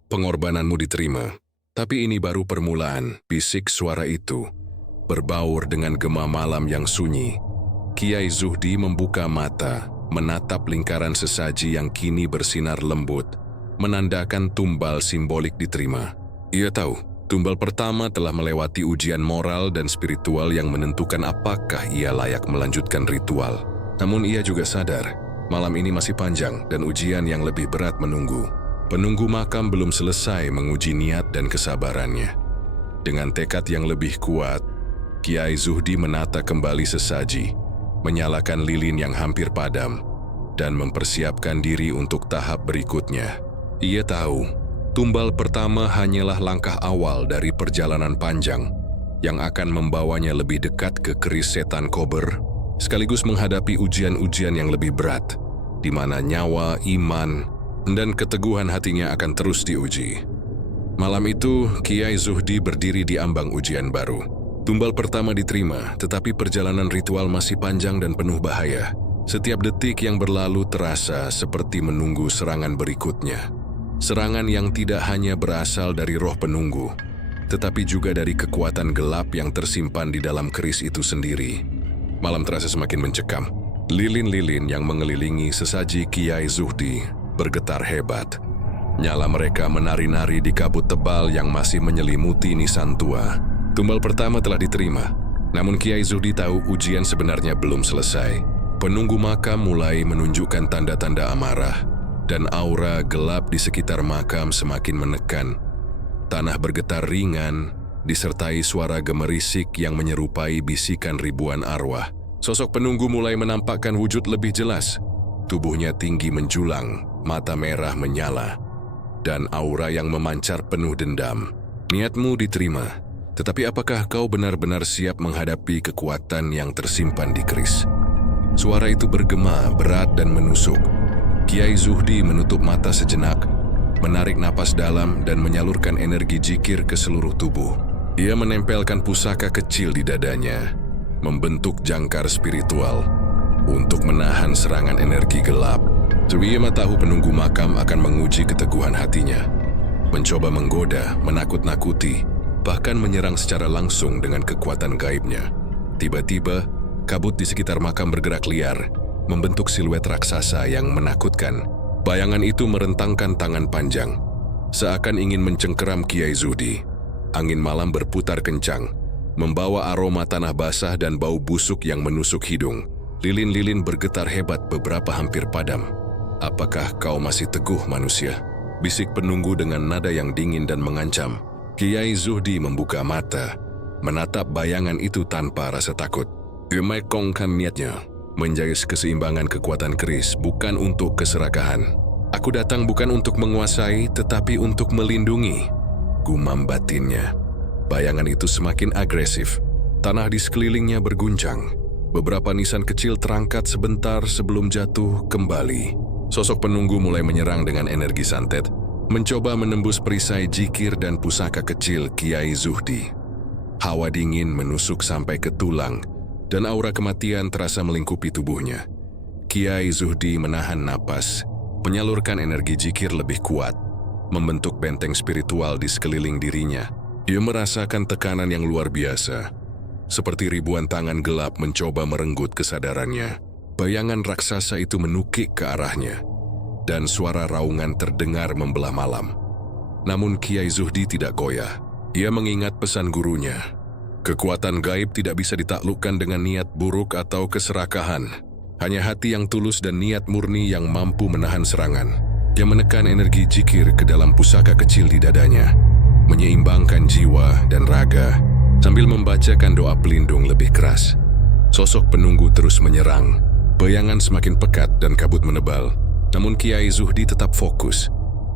pengorbananmu diterima, tapi ini baru permulaan," bisik suara itu, berbaur dengan gema malam yang sunyi. Kiai Zuhdi membuka mata, menatap lingkaran sesaji yang kini bersinar lembut, menandakan tumbal simbolik diterima. Ia tahu, tumbal pertama telah melewati ujian moral dan spiritual yang menentukan apakah ia layak melanjutkan ritual. Namun ia juga sadar, malam ini masih panjang dan ujian yang lebih berat menunggu. Penunggu makam belum selesai menguji niat dan kesabarannya. Dengan tekad yang lebih kuat, Kiai Zuhdi menata kembali sesaji, menyalakan lilin yang hampir padam, dan mempersiapkan diri untuk tahap berikutnya. Ia tahu, tumbal pertama hanyalah langkah awal dari perjalanan panjang yang akan membawanya lebih dekat ke keris setan kober, sekaligus menghadapi ujian-ujian yang lebih berat, di mana nyawa, iman, dan keteguhan hatinya akan terus diuji. Malam itu, Kiai Zuhdi berdiri di ambang ujian baru. Tumbal pertama diterima, tetapi perjalanan ritual masih panjang dan penuh bahaya. Setiap detik yang berlalu terasa seperti menunggu serangan berikutnya. Serangan yang tidak hanya berasal dari roh penunggu, tetapi juga dari kekuatan gelap yang tersimpan di dalam keris itu sendiri. Malam terasa semakin mencekam. Lilin-lilin yang mengelilingi sesaji Kiai Zuhdi bergetar hebat. Nyala mereka menari-nari di kabut tebal yang masih menyelimuti nisan tua. Tumbal pertama telah diterima, namun Kiai Zuhdi tahu ujian sebenarnya belum selesai. Penunggu makam mulai menunjukkan tanda-tanda amarah, dan aura gelap di sekitar makam semakin menekan. Tanah bergetar ringan, disertai suara gemerisik yang menyerupai bisikan ribuan arwah. Sosok penunggu mulai menampakkan wujud lebih jelas. Tubuhnya tinggi menjulang, mata merah menyala, dan aura yang memancar penuh dendam. Niatmu diterima, tetapi apakah kau benar-benar siap menghadapi kekuatan yang tersimpan di keris? Suara itu bergema, berat dan menusuk. Kiai Zuhdi menutup mata sejenak, menarik napas dalam dan menyalurkan energi jikir ke seluruh tubuh. Ia menempelkan pusaka kecil di dadanya, membentuk jangkar spiritual untuk menahan serangan energi gelap. Ia tahu penunggu makam akan menguji keteguhan hatinya, mencoba menggoda, menakut-nakuti, bahkan menyerang secara langsung dengan kekuatan gaibnya. Tiba-tiba, kabut di sekitar makam bergerak liar, membentuk siluet raksasa yang menakutkan. Bayangan itu merentangkan tangan panjang, seakan ingin mencengkeram Kiai Zuhdi. Angin malam berputar kencang, membawa aroma tanah basah dan bau busuk yang menusuk hidung. Lilin-lilin bergetar hebat, beberapa hampir padam. Apakah kau masih teguh, manusia? Bisik penunggu dengan nada yang dingin dan mengancam. Kiai Zuhdi membuka mata, menatap bayangan itu tanpa rasa takut. Ia mengkongkan niatnya, menjaga keseimbangan kekuatan keris, bukan untuk keserakahan. Aku datang bukan untuk menguasai, tetapi untuk melindungi, gumam batinnya. Bayangan itu semakin agresif. Tanah di sekelilingnya berguncang. Beberapa nisan kecil terangkat sebentar sebelum jatuh kembali. Sosok penunggu mulai menyerang dengan energi santet, mencoba menembus perisai jikir dan pusaka kecil Kiai Zuhdi. Hawa dingin menusuk sampai ke tulang, dan aura kematian terasa melingkupi tubuhnya. Kiai Zuhdi menahan napas, menyalurkan energi jikir lebih kuat, membentuk benteng spiritual di sekeliling dirinya. Ia merasakan tekanan yang luar biasa, seperti ribuan tangan gelap mencoba merenggut kesadarannya. Bayangan raksasa itu menukik ke arahnya, dan suara raungan terdengar membelah malam. Namun Kiai Zuhdi tidak goyah. Ia mengingat pesan gurunya. Kekuatan gaib tidak bisa ditaklukkan dengan niat buruk atau keserakahan. Hanya hati yang tulus dan niat murni yang mampu menahan serangan. Dia menekan energi jikir ke dalam pusaka kecil di dadanya, menyeimbangkan jiwa dan raga, sambil membacakan doa pelindung lebih keras. Sosok penunggu terus menyerang. Bayangan semakin pekat dan kabut menebal. Namun Kiai Zuhdi tetap fokus,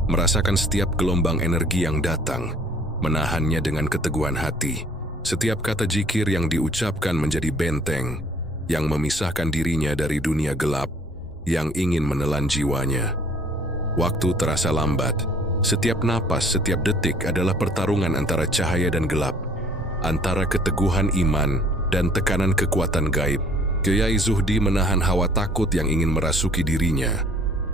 merasakan setiap gelombang energi yang datang, menahannya dengan keteguhan hati. Setiap kata jikir yang diucapkan menjadi benteng yang memisahkan dirinya dari dunia gelap yang ingin menelan jiwanya. Waktu terasa lambat. Setiap napas, setiap detik adalah pertarungan antara cahaya dan gelap, antara keteguhan iman dan tekanan kekuatan gaib. Kiai Zuhdi menahan hawa takut yang ingin merasuki dirinya,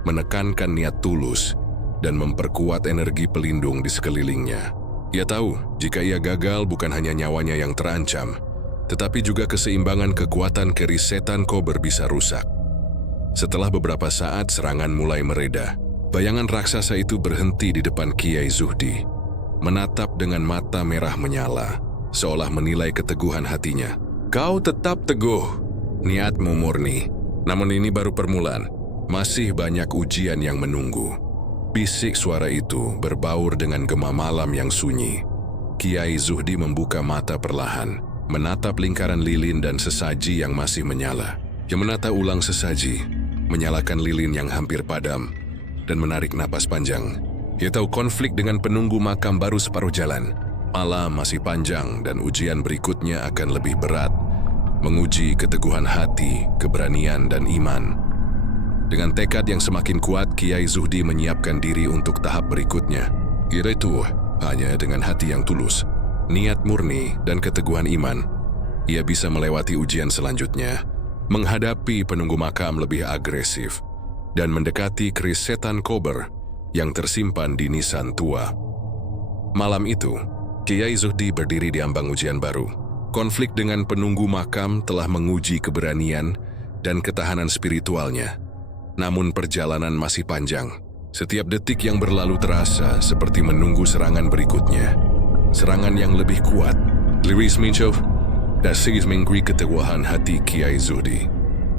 menekankan niat tulus, dan memperkuat energi pelindung di sekelilingnya. Ia tahu, jika ia gagal bukan hanya nyawanya yang terancam, tetapi juga keseimbangan kekuatan keris setan kober bisa rusak. Setelah beberapa saat serangan mulai mereda, bayangan raksasa itu berhenti di depan Kiai Zuhdi, menatap dengan mata merah menyala, seolah menilai keteguhan hatinya. Kau tetap teguh, niatmu murni, namun ini baru permulaan. Masih banyak ujian yang menunggu. Bisik suara itu berbaur dengan gema malam yang sunyi. Kiai Zuhdi membuka mata perlahan, menatap lingkaran lilin dan sesaji yang masih menyala. Dia menata ulang sesaji, menyalakan lilin yang hampir padam, dan menarik napas panjang. Dia tahu konflik dengan penunggu makam baru separuh jalan. Malam masih panjang dan ujian berikutnya akan lebih berat, menguji keteguhan hati, keberanian, dan iman. Dengan tekad yang semakin kuat, Kiai Zuhdi menyiapkan diri untuk tahap berikutnya. Yaitu hanya dengan hati yang tulus, niat murni, dan keteguhan iman, ia bisa melewati ujian selanjutnya, menghadapi penunggu makam lebih agresif, dan mendekati keris setan kober yang tersimpan di nisan tua. Malam itu, Kiai Zuhdi berdiri di ambang ujian baru. Konflik dengan penunggu makam telah menguji keberanian dan ketahanan spiritualnya. Namun perjalanan masih panjang. Setiap detik yang berlalu terasa seperti menunggu serangan berikutnya. Serangan yang lebih kuat. Liris Minchov, Dasis menggeri keteguhan hati Kiai Zuhdi.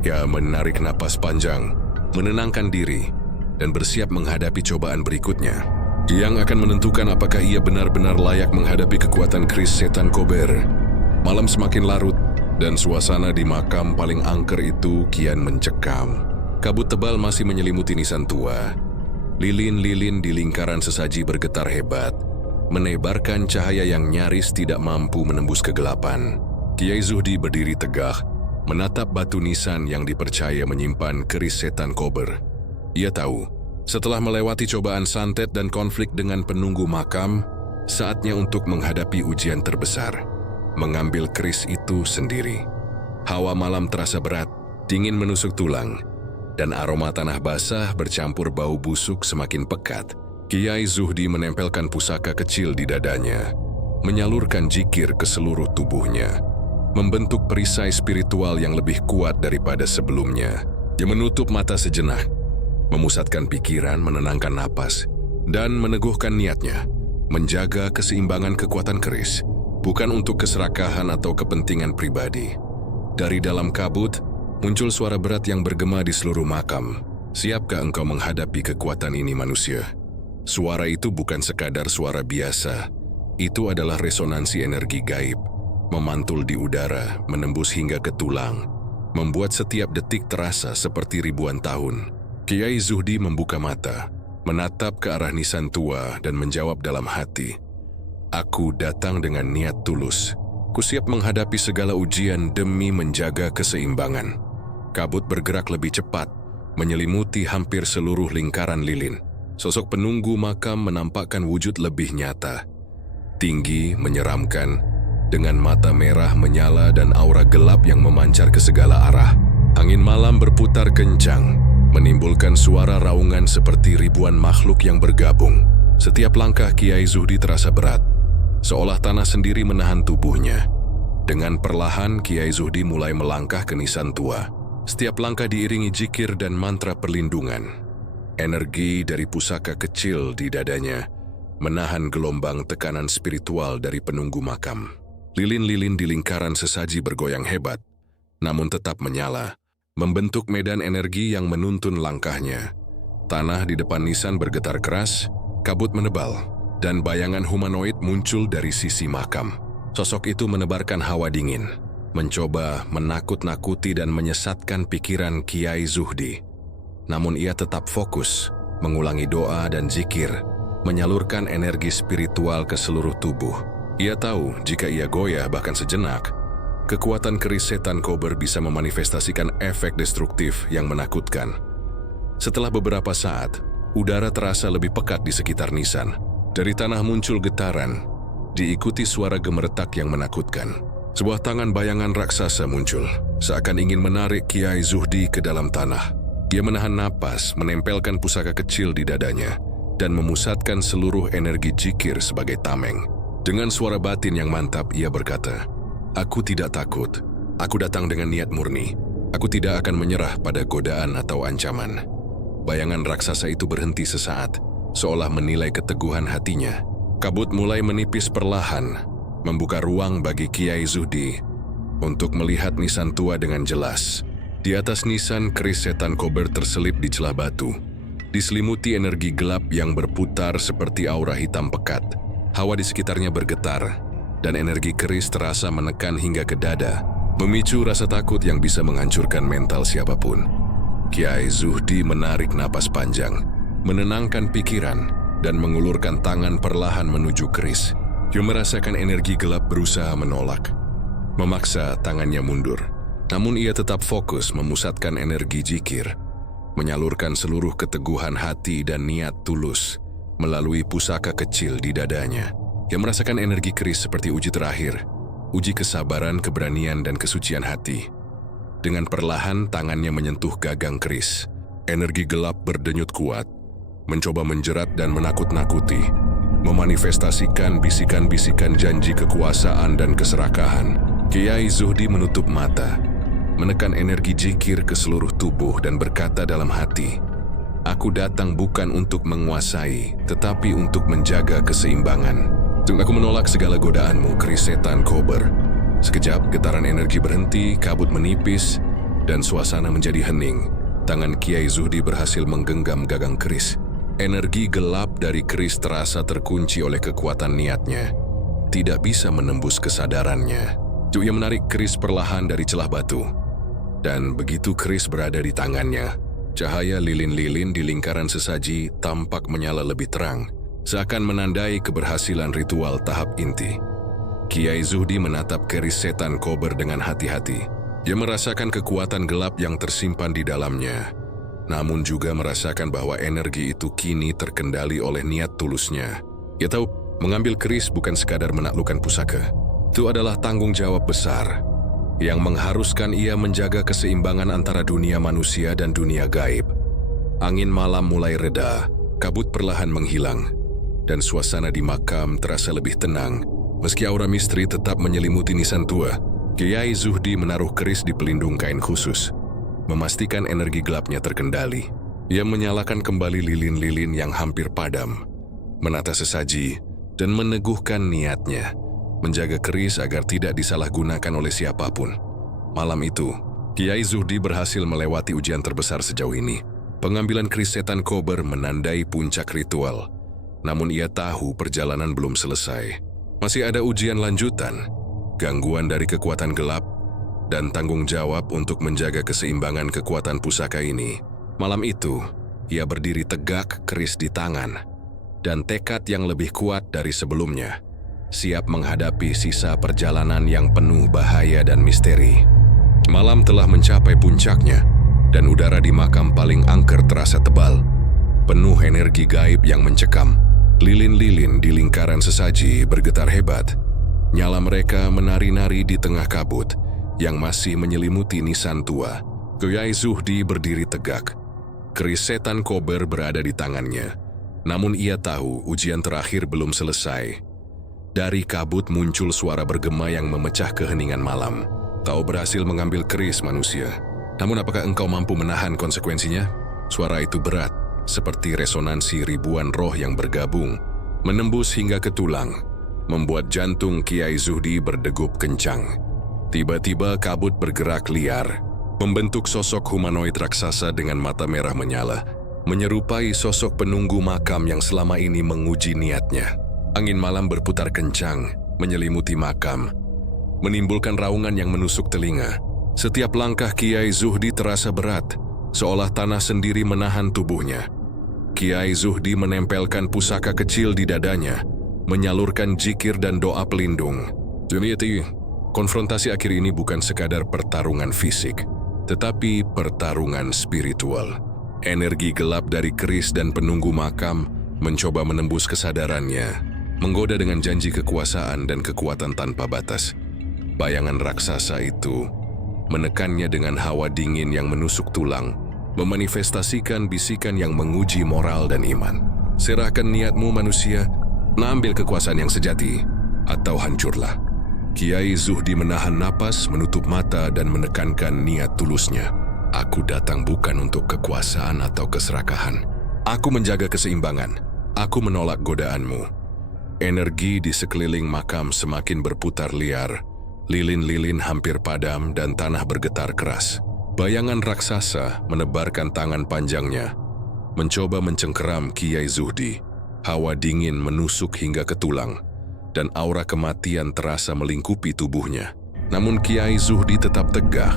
Ia menarik napas panjang, menenangkan diri, dan bersiap menghadapi cobaan berikutnya, yang akan menentukan apakah ia benar-benar layak menghadapi kekuatan keris setan kober. Malam semakin larut, dan suasana di makam paling angker itu kian mencekam. Kabut tebal masih menyelimuti nisan tua. Lilin-lilin di lingkaran sesaji bergetar hebat, menebarkan cahaya yang nyaris tidak mampu menembus kegelapan. Kiai Zuhdi berdiri tegak, menatap batu nisan yang dipercaya menyimpan keris setan kober. Ia tahu, setelah melewati cobaan santet dan konflik dengan penunggu makam, saatnya untuk menghadapi ujian terbesar, mengambil keris itu sendiri. Hawa malam terasa berat, dingin menusuk tulang, dan aroma tanah basah bercampur bau busuk semakin pekat. Kiai Zuhdi menempelkan pusaka kecil di dadanya, menyalurkan zikir ke seluruh tubuhnya, membentuk perisai spiritual yang lebih kuat daripada sebelumnya. Dia menutup mata sejenak, memusatkan pikiran, menenangkan napas, dan meneguhkan niatnya, menjaga keseimbangan kekuatan keris, bukan untuk keserakahan atau kepentingan pribadi. Dari dalam kabut, muncul suara berat yang bergema di seluruh makam. Siapkah engkau menghadapi kekuatan ini, manusia? Suara itu bukan sekadar suara biasa. Itu adalah resonansi energi gaib, memantul di udara, menembus hingga ke tulang, membuat setiap detik terasa seperti ribuan tahun. Kiai Zuhdi membuka mata, menatap ke arah nisan tua dan menjawab dalam hati, "Aku datang dengan niat tulus. Kusiap menghadapi segala ujian demi menjaga keseimbangan." Kabut bergerak lebih cepat, menyelimuti hampir seluruh lingkaran lilin. Sosok penunggu makam menampakkan wujud lebih nyata. Tinggi, menyeramkan, dengan mata merah menyala dan aura gelap yang memancar ke segala arah. Angin malam berputar kencang, menimbulkan suara raungan seperti ribuan makhluk yang bergabung. Setiap langkah Kiai Zuhdi terasa berat, seolah tanah sendiri menahan tubuhnya. Dengan perlahan, Kiai Zuhdi mulai melangkah ke nisan tua. Setiap langkah diiringi zikir dan mantra perlindungan. Energi dari pusaka kecil di dadanya menahan gelombang tekanan spiritual dari penunggu makam. Lilin-lilin di lingkaran sesaji bergoyang hebat, namun tetap menyala, membentuk medan energi yang menuntun langkahnya. Tanah di depan nisan bergetar keras, kabut menebal, dan bayangan humanoid muncul dari sisi makam. Sosok itu menebarkan hawa dingin, mencoba menakut-nakuti dan menyesatkan pikiran Kiai Zuhdi. Namun ia tetap fokus, mengulangi doa dan zikir, menyalurkan energi spiritual ke seluruh tubuh. Ia tahu jika ia goyah bahkan sejenak, kekuatan keris setan kober bisa memanifestasikan efek destruktif yang menakutkan. Setelah beberapa saat, udara terasa lebih pekat di sekitar nisan. Dari tanah muncul getaran, diikuti suara gemeretak yang menakutkan. Sebuah tangan bayangan raksasa muncul, seakan ingin menarik Kiai Zuhdi ke dalam tanah. Dia menahan napas, menempelkan pusaka kecil di dadanya, dan memusatkan seluruh energi zikir sebagai tameng. Dengan suara batin yang mantap, ia berkata, "Aku tidak takut. Aku datang dengan niat murni. Aku tidak akan menyerah pada godaan atau ancaman." Bayangan raksasa itu berhenti sesaat, seolah menilai keteguhan hatinya. Kabut mulai menipis perlahan, membuka ruang bagi Kiai Zuhdi untuk melihat nisan tua dengan jelas. Di atas nisan, keris setan kober terselip di celah batu, diselimuti energi gelap yang berputar seperti aura hitam pekat. Hawa di sekitarnya bergetar, dan energi keris terasa menekan hingga ke dada, memicu rasa takut yang bisa menghancurkan mental siapapun. Kiai Zuhdi menarik napas panjang, menenangkan pikiran, dan mengulurkan tangan perlahan menuju keris. Dia merasakan energi gelap berusaha menolak, memaksa tangannya mundur. Namun ia tetap fokus memusatkan energi zikir, menyalurkan seluruh keteguhan hati dan niat tulus melalui pusaka kecil di dadanya. Ia merasakan energi keris seperti uji terakhir, uji kesabaran, keberanian, dan kesucian hati. Dengan perlahan tangannya menyentuh gagang keris. Energi gelap berdenyut kuat, mencoba menjerat dan menakut-nakuti, memanifestasikan bisikan-bisikan janji kekuasaan dan keserakahan. Kiai Zuhdi menutup mata, menekan energi zikir ke seluruh tubuh dan berkata dalam hati, "Aku datang bukan untuk menguasai, tetapi untuk menjaga keseimbangan. Aku menolak segala godaanmu, keris setan kober." Sekejap, getaran energi berhenti, kabut menipis, dan suasana menjadi hening. Tangan Kiai Zuhdi berhasil menggenggam gagang keris. Energi gelap dari keris terasa terkunci oleh kekuatan niatnya. Tidak bisa menembus kesadarannya. Ia menarik keris perlahan dari celah batu. Dan begitu keris berada di tangannya, cahaya lilin-lilin di lingkaran sesaji tampak menyala lebih terang. seakan menandai keberhasilan ritual tahap inti. Kiai Zuhdi menatap keris setan kober dengan hati-hati. Dia merasakan kekuatan gelap yang tersimpan di dalamnya, namun juga merasakan bahwa energi itu kini terkendali oleh niat tulusnya. Ia tahu mengambil keris bukan sekadar menaklukkan pusaka. Itu adalah tanggung jawab besar yang mengharuskan ia menjaga keseimbangan antara dunia manusia dan dunia gaib. Angin malam mulai reda, kabut perlahan menghilang, dan suasana di makam terasa lebih tenang. Meski aura misteri tetap menyelimuti nisan tua, Kiai Zuhdi menaruh keris di pelindung kain khusus, memastikan energi gelapnya terkendali. Ia menyalakan kembali lilin-lilin yang hampir padam, menata sesaji, dan meneguhkan niatnya menjaga keris agar tidak disalahgunakan oleh siapapun. Malam itu, Kiai Zuhdi berhasil melewati ujian terbesar sejauh ini. Pengambilan keris setan kober menandai puncak ritual, namun ia tahu perjalanan belum selesai. Masih ada ujian lanjutan, gangguan dari kekuatan gelap, dan tanggung jawab untuk menjaga keseimbangan kekuatan pusaka ini. Malam itu, ia berdiri tegak, keris di tangan, dan tekad yang lebih kuat dari sebelumnya, siap menghadapi sisa perjalanan yang penuh bahaya dan misteri. Malam telah mencapai puncaknya, dan udara di makam paling angker terasa tebal, penuh energi gaib yang mencekam. Lilin-lilin di lingkaran sesaji bergetar hebat. Nyala mereka menari-nari di tengah kabut yang masih menyelimuti nisan tua. Kiai Zuhdi berdiri tegak. Keris setan kober berada di tangannya. Namun ia tahu ujian terakhir belum selesai. Dari kabut muncul suara bergema yang memecah keheningan malam. Kau berhasil mengambil keris, manusia. Namun apakah engkau mampu menahan konsekuensinya? Suara itu berat, seperti resonansi ribuan roh yang bergabung, menembus hingga ke tulang, membuat jantung Kiai Zuhdi berdegup kencang. Tiba-tiba kabut bergerak liar, membentuk sosok humanoid raksasa dengan mata merah menyala, menyerupai sosok penunggu makam yang selama ini menguji niatnya. Angin malam berputar kencang, menyelimuti makam, menimbulkan raungan yang menusuk telinga. Setiap langkah Kiai Zuhdi terasa berat, seolah tanah sendiri menahan tubuhnya. Kiai Zuhdi menempelkan pusaka kecil di dadanya, menyalurkan zikir dan doa pelindung. Jadi, konfrontasi akhir ini bukan sekadar pertarungan fisik, tetapi pertarungan spiritual. Energi gelap dari keris dan penunggu makam mencoba menembus kesadarannya, menggoda dengan janji kekuasaan dan kekuatan tanpa batas. Bayangan raksasa itu menekannya dengan hawa dingin yang menusuk tulang, memanifestasikan bisikan yang menguji moral dan iman. Serahkan niatmu, manusia, ambil kekuasaan yang sejati, atau hancurlah. Kiai Zuhdi menahan napas, menutup mata, dan menekankan niat tulusnya. Aku datang bukan untuk kekuasaan atau keserakahan. Aku menjaga keseimbangan. Aku menolak godaanmu. Energi di sekeliling makam semakin berputar liar. Lilin-lilin hampir padam dan tanah bergetar keras. Bayangan raksasa menebarkan tangan panjangnya, mencoba mencengkeram Kiai Zuhdi. Hawa dingin menusuk hingga ke tulang, dan aura kematian terasa melingkupi tubuhnya. Namun Kiai Zuhdi tetap tegak,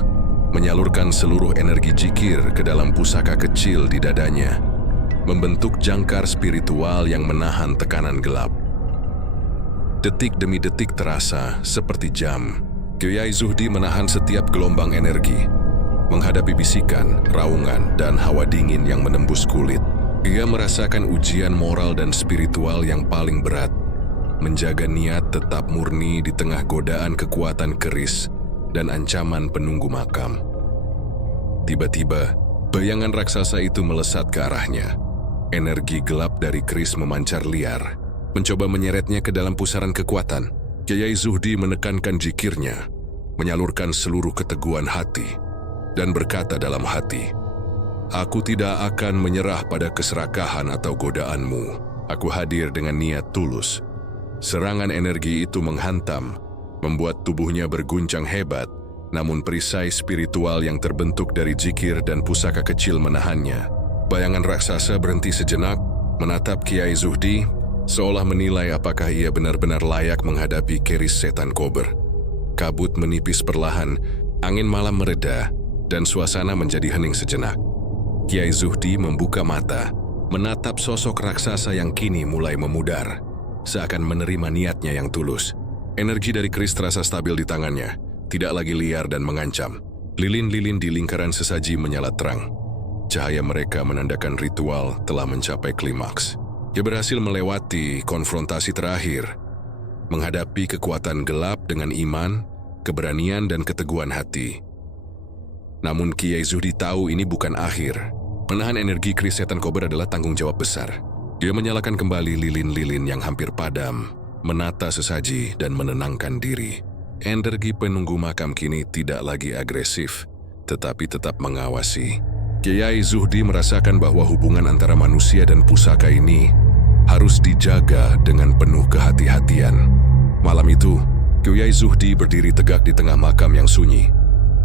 menyalurkan seluruh energi zikir ke dalam pusaka kecil di dadanya, membentuk jangkar spiritual yang menahan tekanan gelap. Detik demi detik terasa seperti jam. Kiai Zuhdi menahan setiap gelombang energi, menghadapi bisikan, raungan, dan hawa dingin yang menembus kulit. Ia merasakan ujian moral dan spiritual yang paling berat, menjaga niat tetap murni di tengah godaan kekuatan keris dan ancaman penunggu makam. Tiba-tiba, bayangan raksasa itu melesat ke arahnya. Energi gelap dari keris memancar liar, mencoba menyeretnya ke dalam pusaran kekuatan. Kiai Zuhdi menekankan zikirnya, menyalurkan seluruh keteguhan hati, dan berkata dalam hati, "Aku tidak akan menyerah pada keserakahan atau godaanmu. Aku hadir dengan niat tulus." Serangan energi itu menghantam, membuat tubuhnya berguncang hebat, namun perisai spiritual yang terbentuk dari zikir dan pusaka kecil menahannya. Bayangan raksasa berhenti sejenak, menatap Kiai Zuhdi, seolah menilai apakah ia benar-benar layak menghadapi keris setan kober. Kabut menipis perlahan, angin malam mereda, dan suasana menjadi hening sejenak. Kiai Zuhdi membuka mata, menatap sosok raksasa yang kini mulai memudar, seakan menerima niatnya yang tulus. Energi dari keris terasa stabil di tangannya, tidak lagi liar dan mengancam. Lilin-lilin di lingkaran sesaji menyala terang. Cahaya mereka menandakan ritual telah mencapai klimaks. Ia berhasil melewati konfrontasi terakhir, menghadapi kekuatan gelap dengan iman, keberanian, dan keteguhan hati. Namun Kiai Zuhdi tahu ini bukan akhir. Menahan energi keris setan kober adalah tanggung jawab besar. Dia menyalakan kembali lilin-lilin yang hampir padam, menata sesaji dan menenangkan diri. Energi penunggu makam kini tidak lagi agresif, tetapi tetap mengawasi. Kiai Zuhdi merasakan bahwa hubungan antara manusia dan pusaka ini harus dijaga dengan penuh kehati-hatian. Malam itu, Kiai Zuhdi berdiri tegak di tengah makam yang sunyi.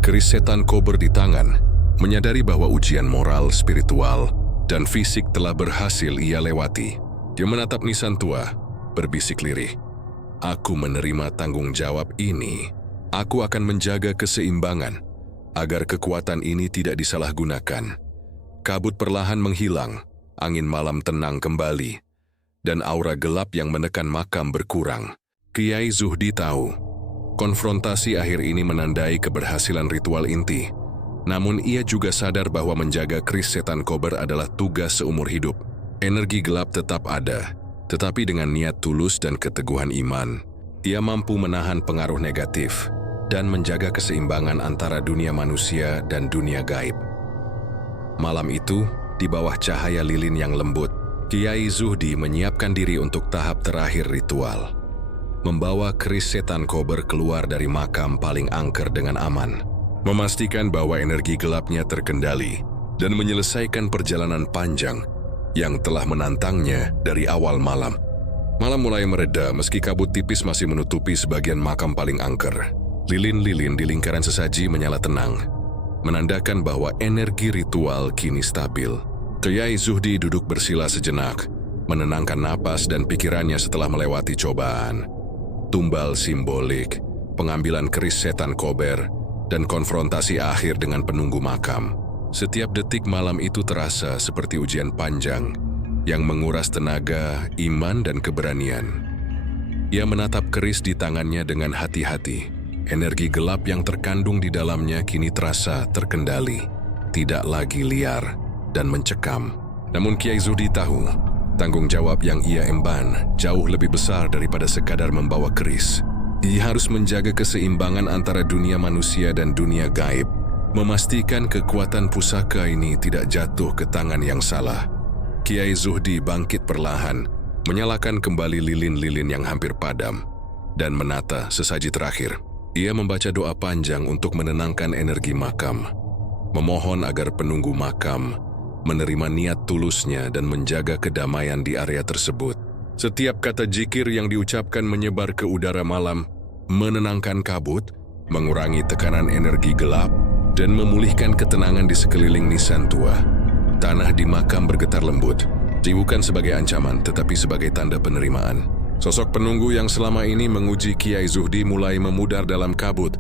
Keris setan kober di tangan, menyadari bahwa ujian moral, spiritual, dan fisik telah berhasil ia lewati. Dia menatap nisan tua, berbisik lirih. Aku menerima tanggung jawab ini. Aku akan menjaga keseimbangan, agar kekuatan ini tidak disalahgunakan. Kabut perlahan menghilang, angin malam tenang kembali, dan aura gelap yang menekan makam berkurang. Kiai Zuhdi tahu, konfrontasi akhir ini menandai keberhasilan ritual inti. Namun ia juga sadar bahwa menjaga keris setan kober adalah tugas seumur hidup. Energi gelap tetap ada, tetapi dengan niat tulus dan keteguhan iman, ia mampu menahan pengaruh negatif dan menjaga keseimbangan antara dunia manusia dan dunia gaib. Malam itu, di bawah cahaya lilin yang lembut, Kiai Zuhdi menyiapkan diri untuk tahap terakhir ritual. Membawa keris setan kober keluar dari makam paling angker dengan aman. Memastikan bahwa energi gelapnya terkendali dan menyelesaikan perjalanan panjang yang telah menantangnya dari awal malam. Malam mulai mereda meski kabut tipis masih menutupi sebagian makam paling angker. Lilin-lilin di lingkaran sesaji menyala tenang, menandakan bahwa energi ritual kini stabil. Kiai Zuhdi duduk bersila sejenak, menenangkan napas dan pikirannya setelah melewati cobaan. Tumbal simbolik, pengambilan keris setan kober, dan konfrontasi akhir dengan penunggu makam. Setiap detik malam itu terasa seperti ujian panjang yang menguras tenaga, iman, dan keberanian. Ia menatap keris di tangannya dengan hati-hati. Energi gelap yang terkandung di dalamnya kini terasa terkendali, tidak lagi liar dan mencekam. Namun Kiai Zuhdi tahu, tanggung jawab yang ia emban jauh lebih besar daripada sekadar membawa keris. Ia harus menjaga keseimbangan antara dunia manusia dan dunia gaib, memastikan kekuatan pusaka ini tidak jatuh ke tangan yang salah. Kiai Zuhdi bangkit perlahan, menyalakan kembali lilin-lilin yang hampir padam, dan menata sesaji terakhir. Ia membaca doa panjang untuk menenangkan energi makam, memohon agar penunggu makam menerima niat tulusnya dan menjaga kedamaian di area tersebut. Setiap kata zikir yang diucapkan menyebar ke udara malam, menenangkan kabut, mengurangi tekanan energi gelap, dan memulihkan ketenangan di sekeliling nisan tua. Tanah di makam bergetar lembut, bukan sebagai ancaman tetapi sebagai tanda penerimaan. Sosok penunggu yang selama ini menguji Kiai Zuhdi mulai memudar dalam kabut,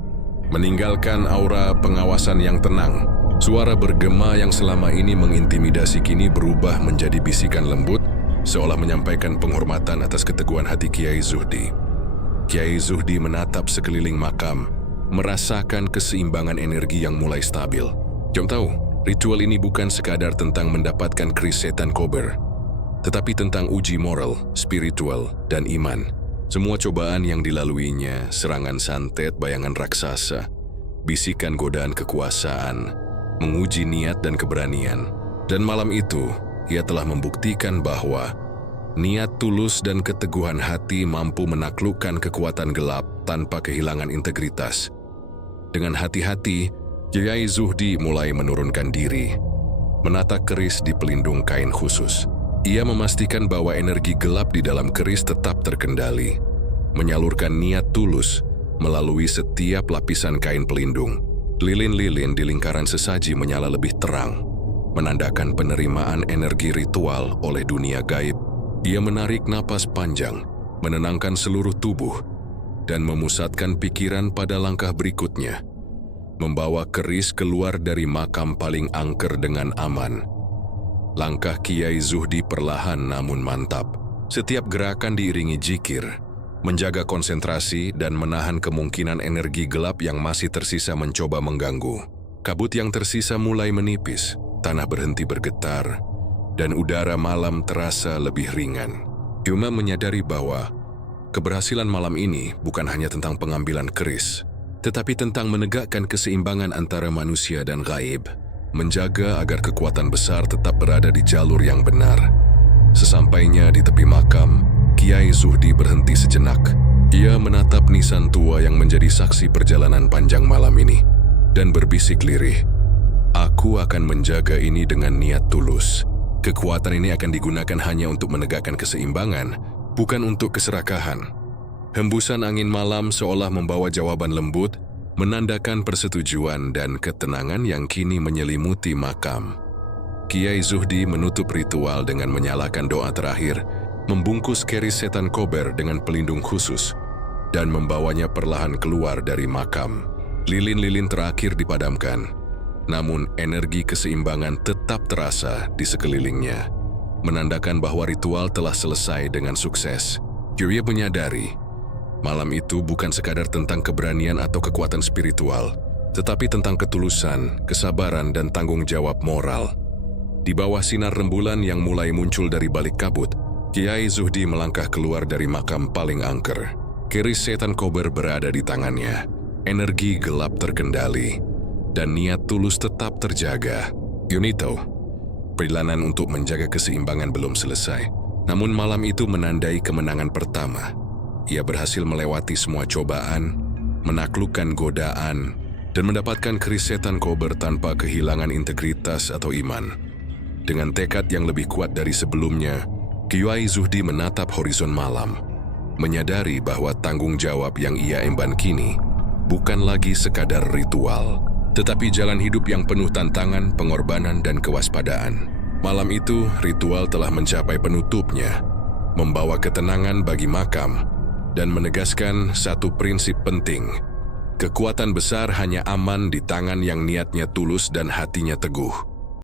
meninggalkan aura pengawasan yang tenang. Suara bergema yang selama ini mengintimidasi kini berubah menjadi bisikan lembut, seolah menyampaikan penghormatan atas keteguhan hati Kiai Zuhdi. Kiai Zuhdi menatap sekeliling makam, merasakan keseimbangan energi yang mulai stabil. Jom tahu, ritual ini bukan sekadar tentang mendapatkan keris setan kober, tetapi tentang uji moral, spiritual, dan iman. Semua cobaan yang dilaluinya, serangan santet bayangan raksasa, bisikan godaan kekuasaan, menguji niat dan keberanian. Dan malam itu, ia telah membuktikan bahwa niat tulus dan keteguhan hati mampu menaklukkan kekuatan gelap tanpa kehilangan integritas. Dengan hati-hati, Kiai Zuhdi mulai menurunkan diri, menata keris di pelindung kain khusus. Ia memastikan bahwa energi gelap di dalam keris tetap terkendali, menyalurkan niat tulus melalui setiap lapisan kain pelindung. Lilin-lilin di lingkaran sesaji menyala lebih terang, menandakan penerimaan energi ritual oleh dunia gaib. Ia menarik napas panjang, menenangkan seluruh tubuh, dan memusatkan pikiran pada langkah berikutnya, membawa keris keluar dari makam paling angker dengan aman. Langkah Kiai Zuhdi perlahan namun mantap. Setiap gerakan diiringi zikir, menjaga konsentrasi dan menahan kemungkinan energi gelap yang masih tersisa mencoba mengganggu. Kabut yang tersisa mulai menipis, tanah berhenti bergetar, dan udara malam terasa lebih ringan. Yuma menyadari bahwa keberhasilan malam ini bukan hanya tentang pengambilan keris, tetapi tentang menegakkan keseimbangan antara manusia dan gaib, menjaga agar kekuatan besar tetap berada di jalur yang benar. Sesampainya di tepi makam, Kiai Zuhdi berhenti sejenak. Ia menatap nisan tua yang menjadi saksi perjalanan panjang malam ini, dan berbisik lirih, "Aku akan menjaga ini dengan niat tulus. Kekuatan ini akan digunakan hanya untuk menegakkan keseimbangan, bukan untuk keserakahan." Hembusan angin malam seolah membawa jawaban lembut, menandakan persetujuan dan ketenangan yang kini menyelimuti makam. Kiai Zuhdi menutup ritual dengan menyalakan doa terakhir, membungkus keris setan kober dengan pelindung khusus, dan membawanya perlahan keluar dari makam. Lilin-lilin terakhir dipadamkan, namun energi keseimbangan tetap terasa di sekelilingnya, menandakan bahwa ritual telah selesai dengan sukses. Yuria menyadari, malam itu bukan sekadar tentang keberanian atau kekuatan spiritual, tetapi tentang ketulusan, kesabaran, dan tanggung jawab moral. Di bawah sinar rembulan yang mulai muncul dari balik kabut, Kiai Zuhdi melangkah keluar dari makam paling angker. Keris setan kober berada di tangannya. Energi gelap terkendali, dan niat tulus tetap terjaga. Yunito, perjalanan untuk menjaga keseimbangan belum selesai. Namun malam itu menandai kemenangan pertama. Ia berhasil melewati semua cobaan, menaklukkan godaan, dan mendapatkan keris setan kober tanpa kehilangan integritas atau iman. Dengan tekad yang lebih kuat dari sebelumnya, Kiai Zuhdi menatap horizon malam, menyadari bahwa tanggung jawab yang ia emban kini bukan lagi sekadar ritual, tetapi jalan hidup yang penuh tantangan, pengorbanan, dan kewaspadaan. Malam itu, ritual telah mencapai penutupnya, membawa ketenangan bagi makam, dan menegaskan satu prinsip penting. Kekuatan besar hanya aman di tangan yang niatnya tulus dan hatinya teguh.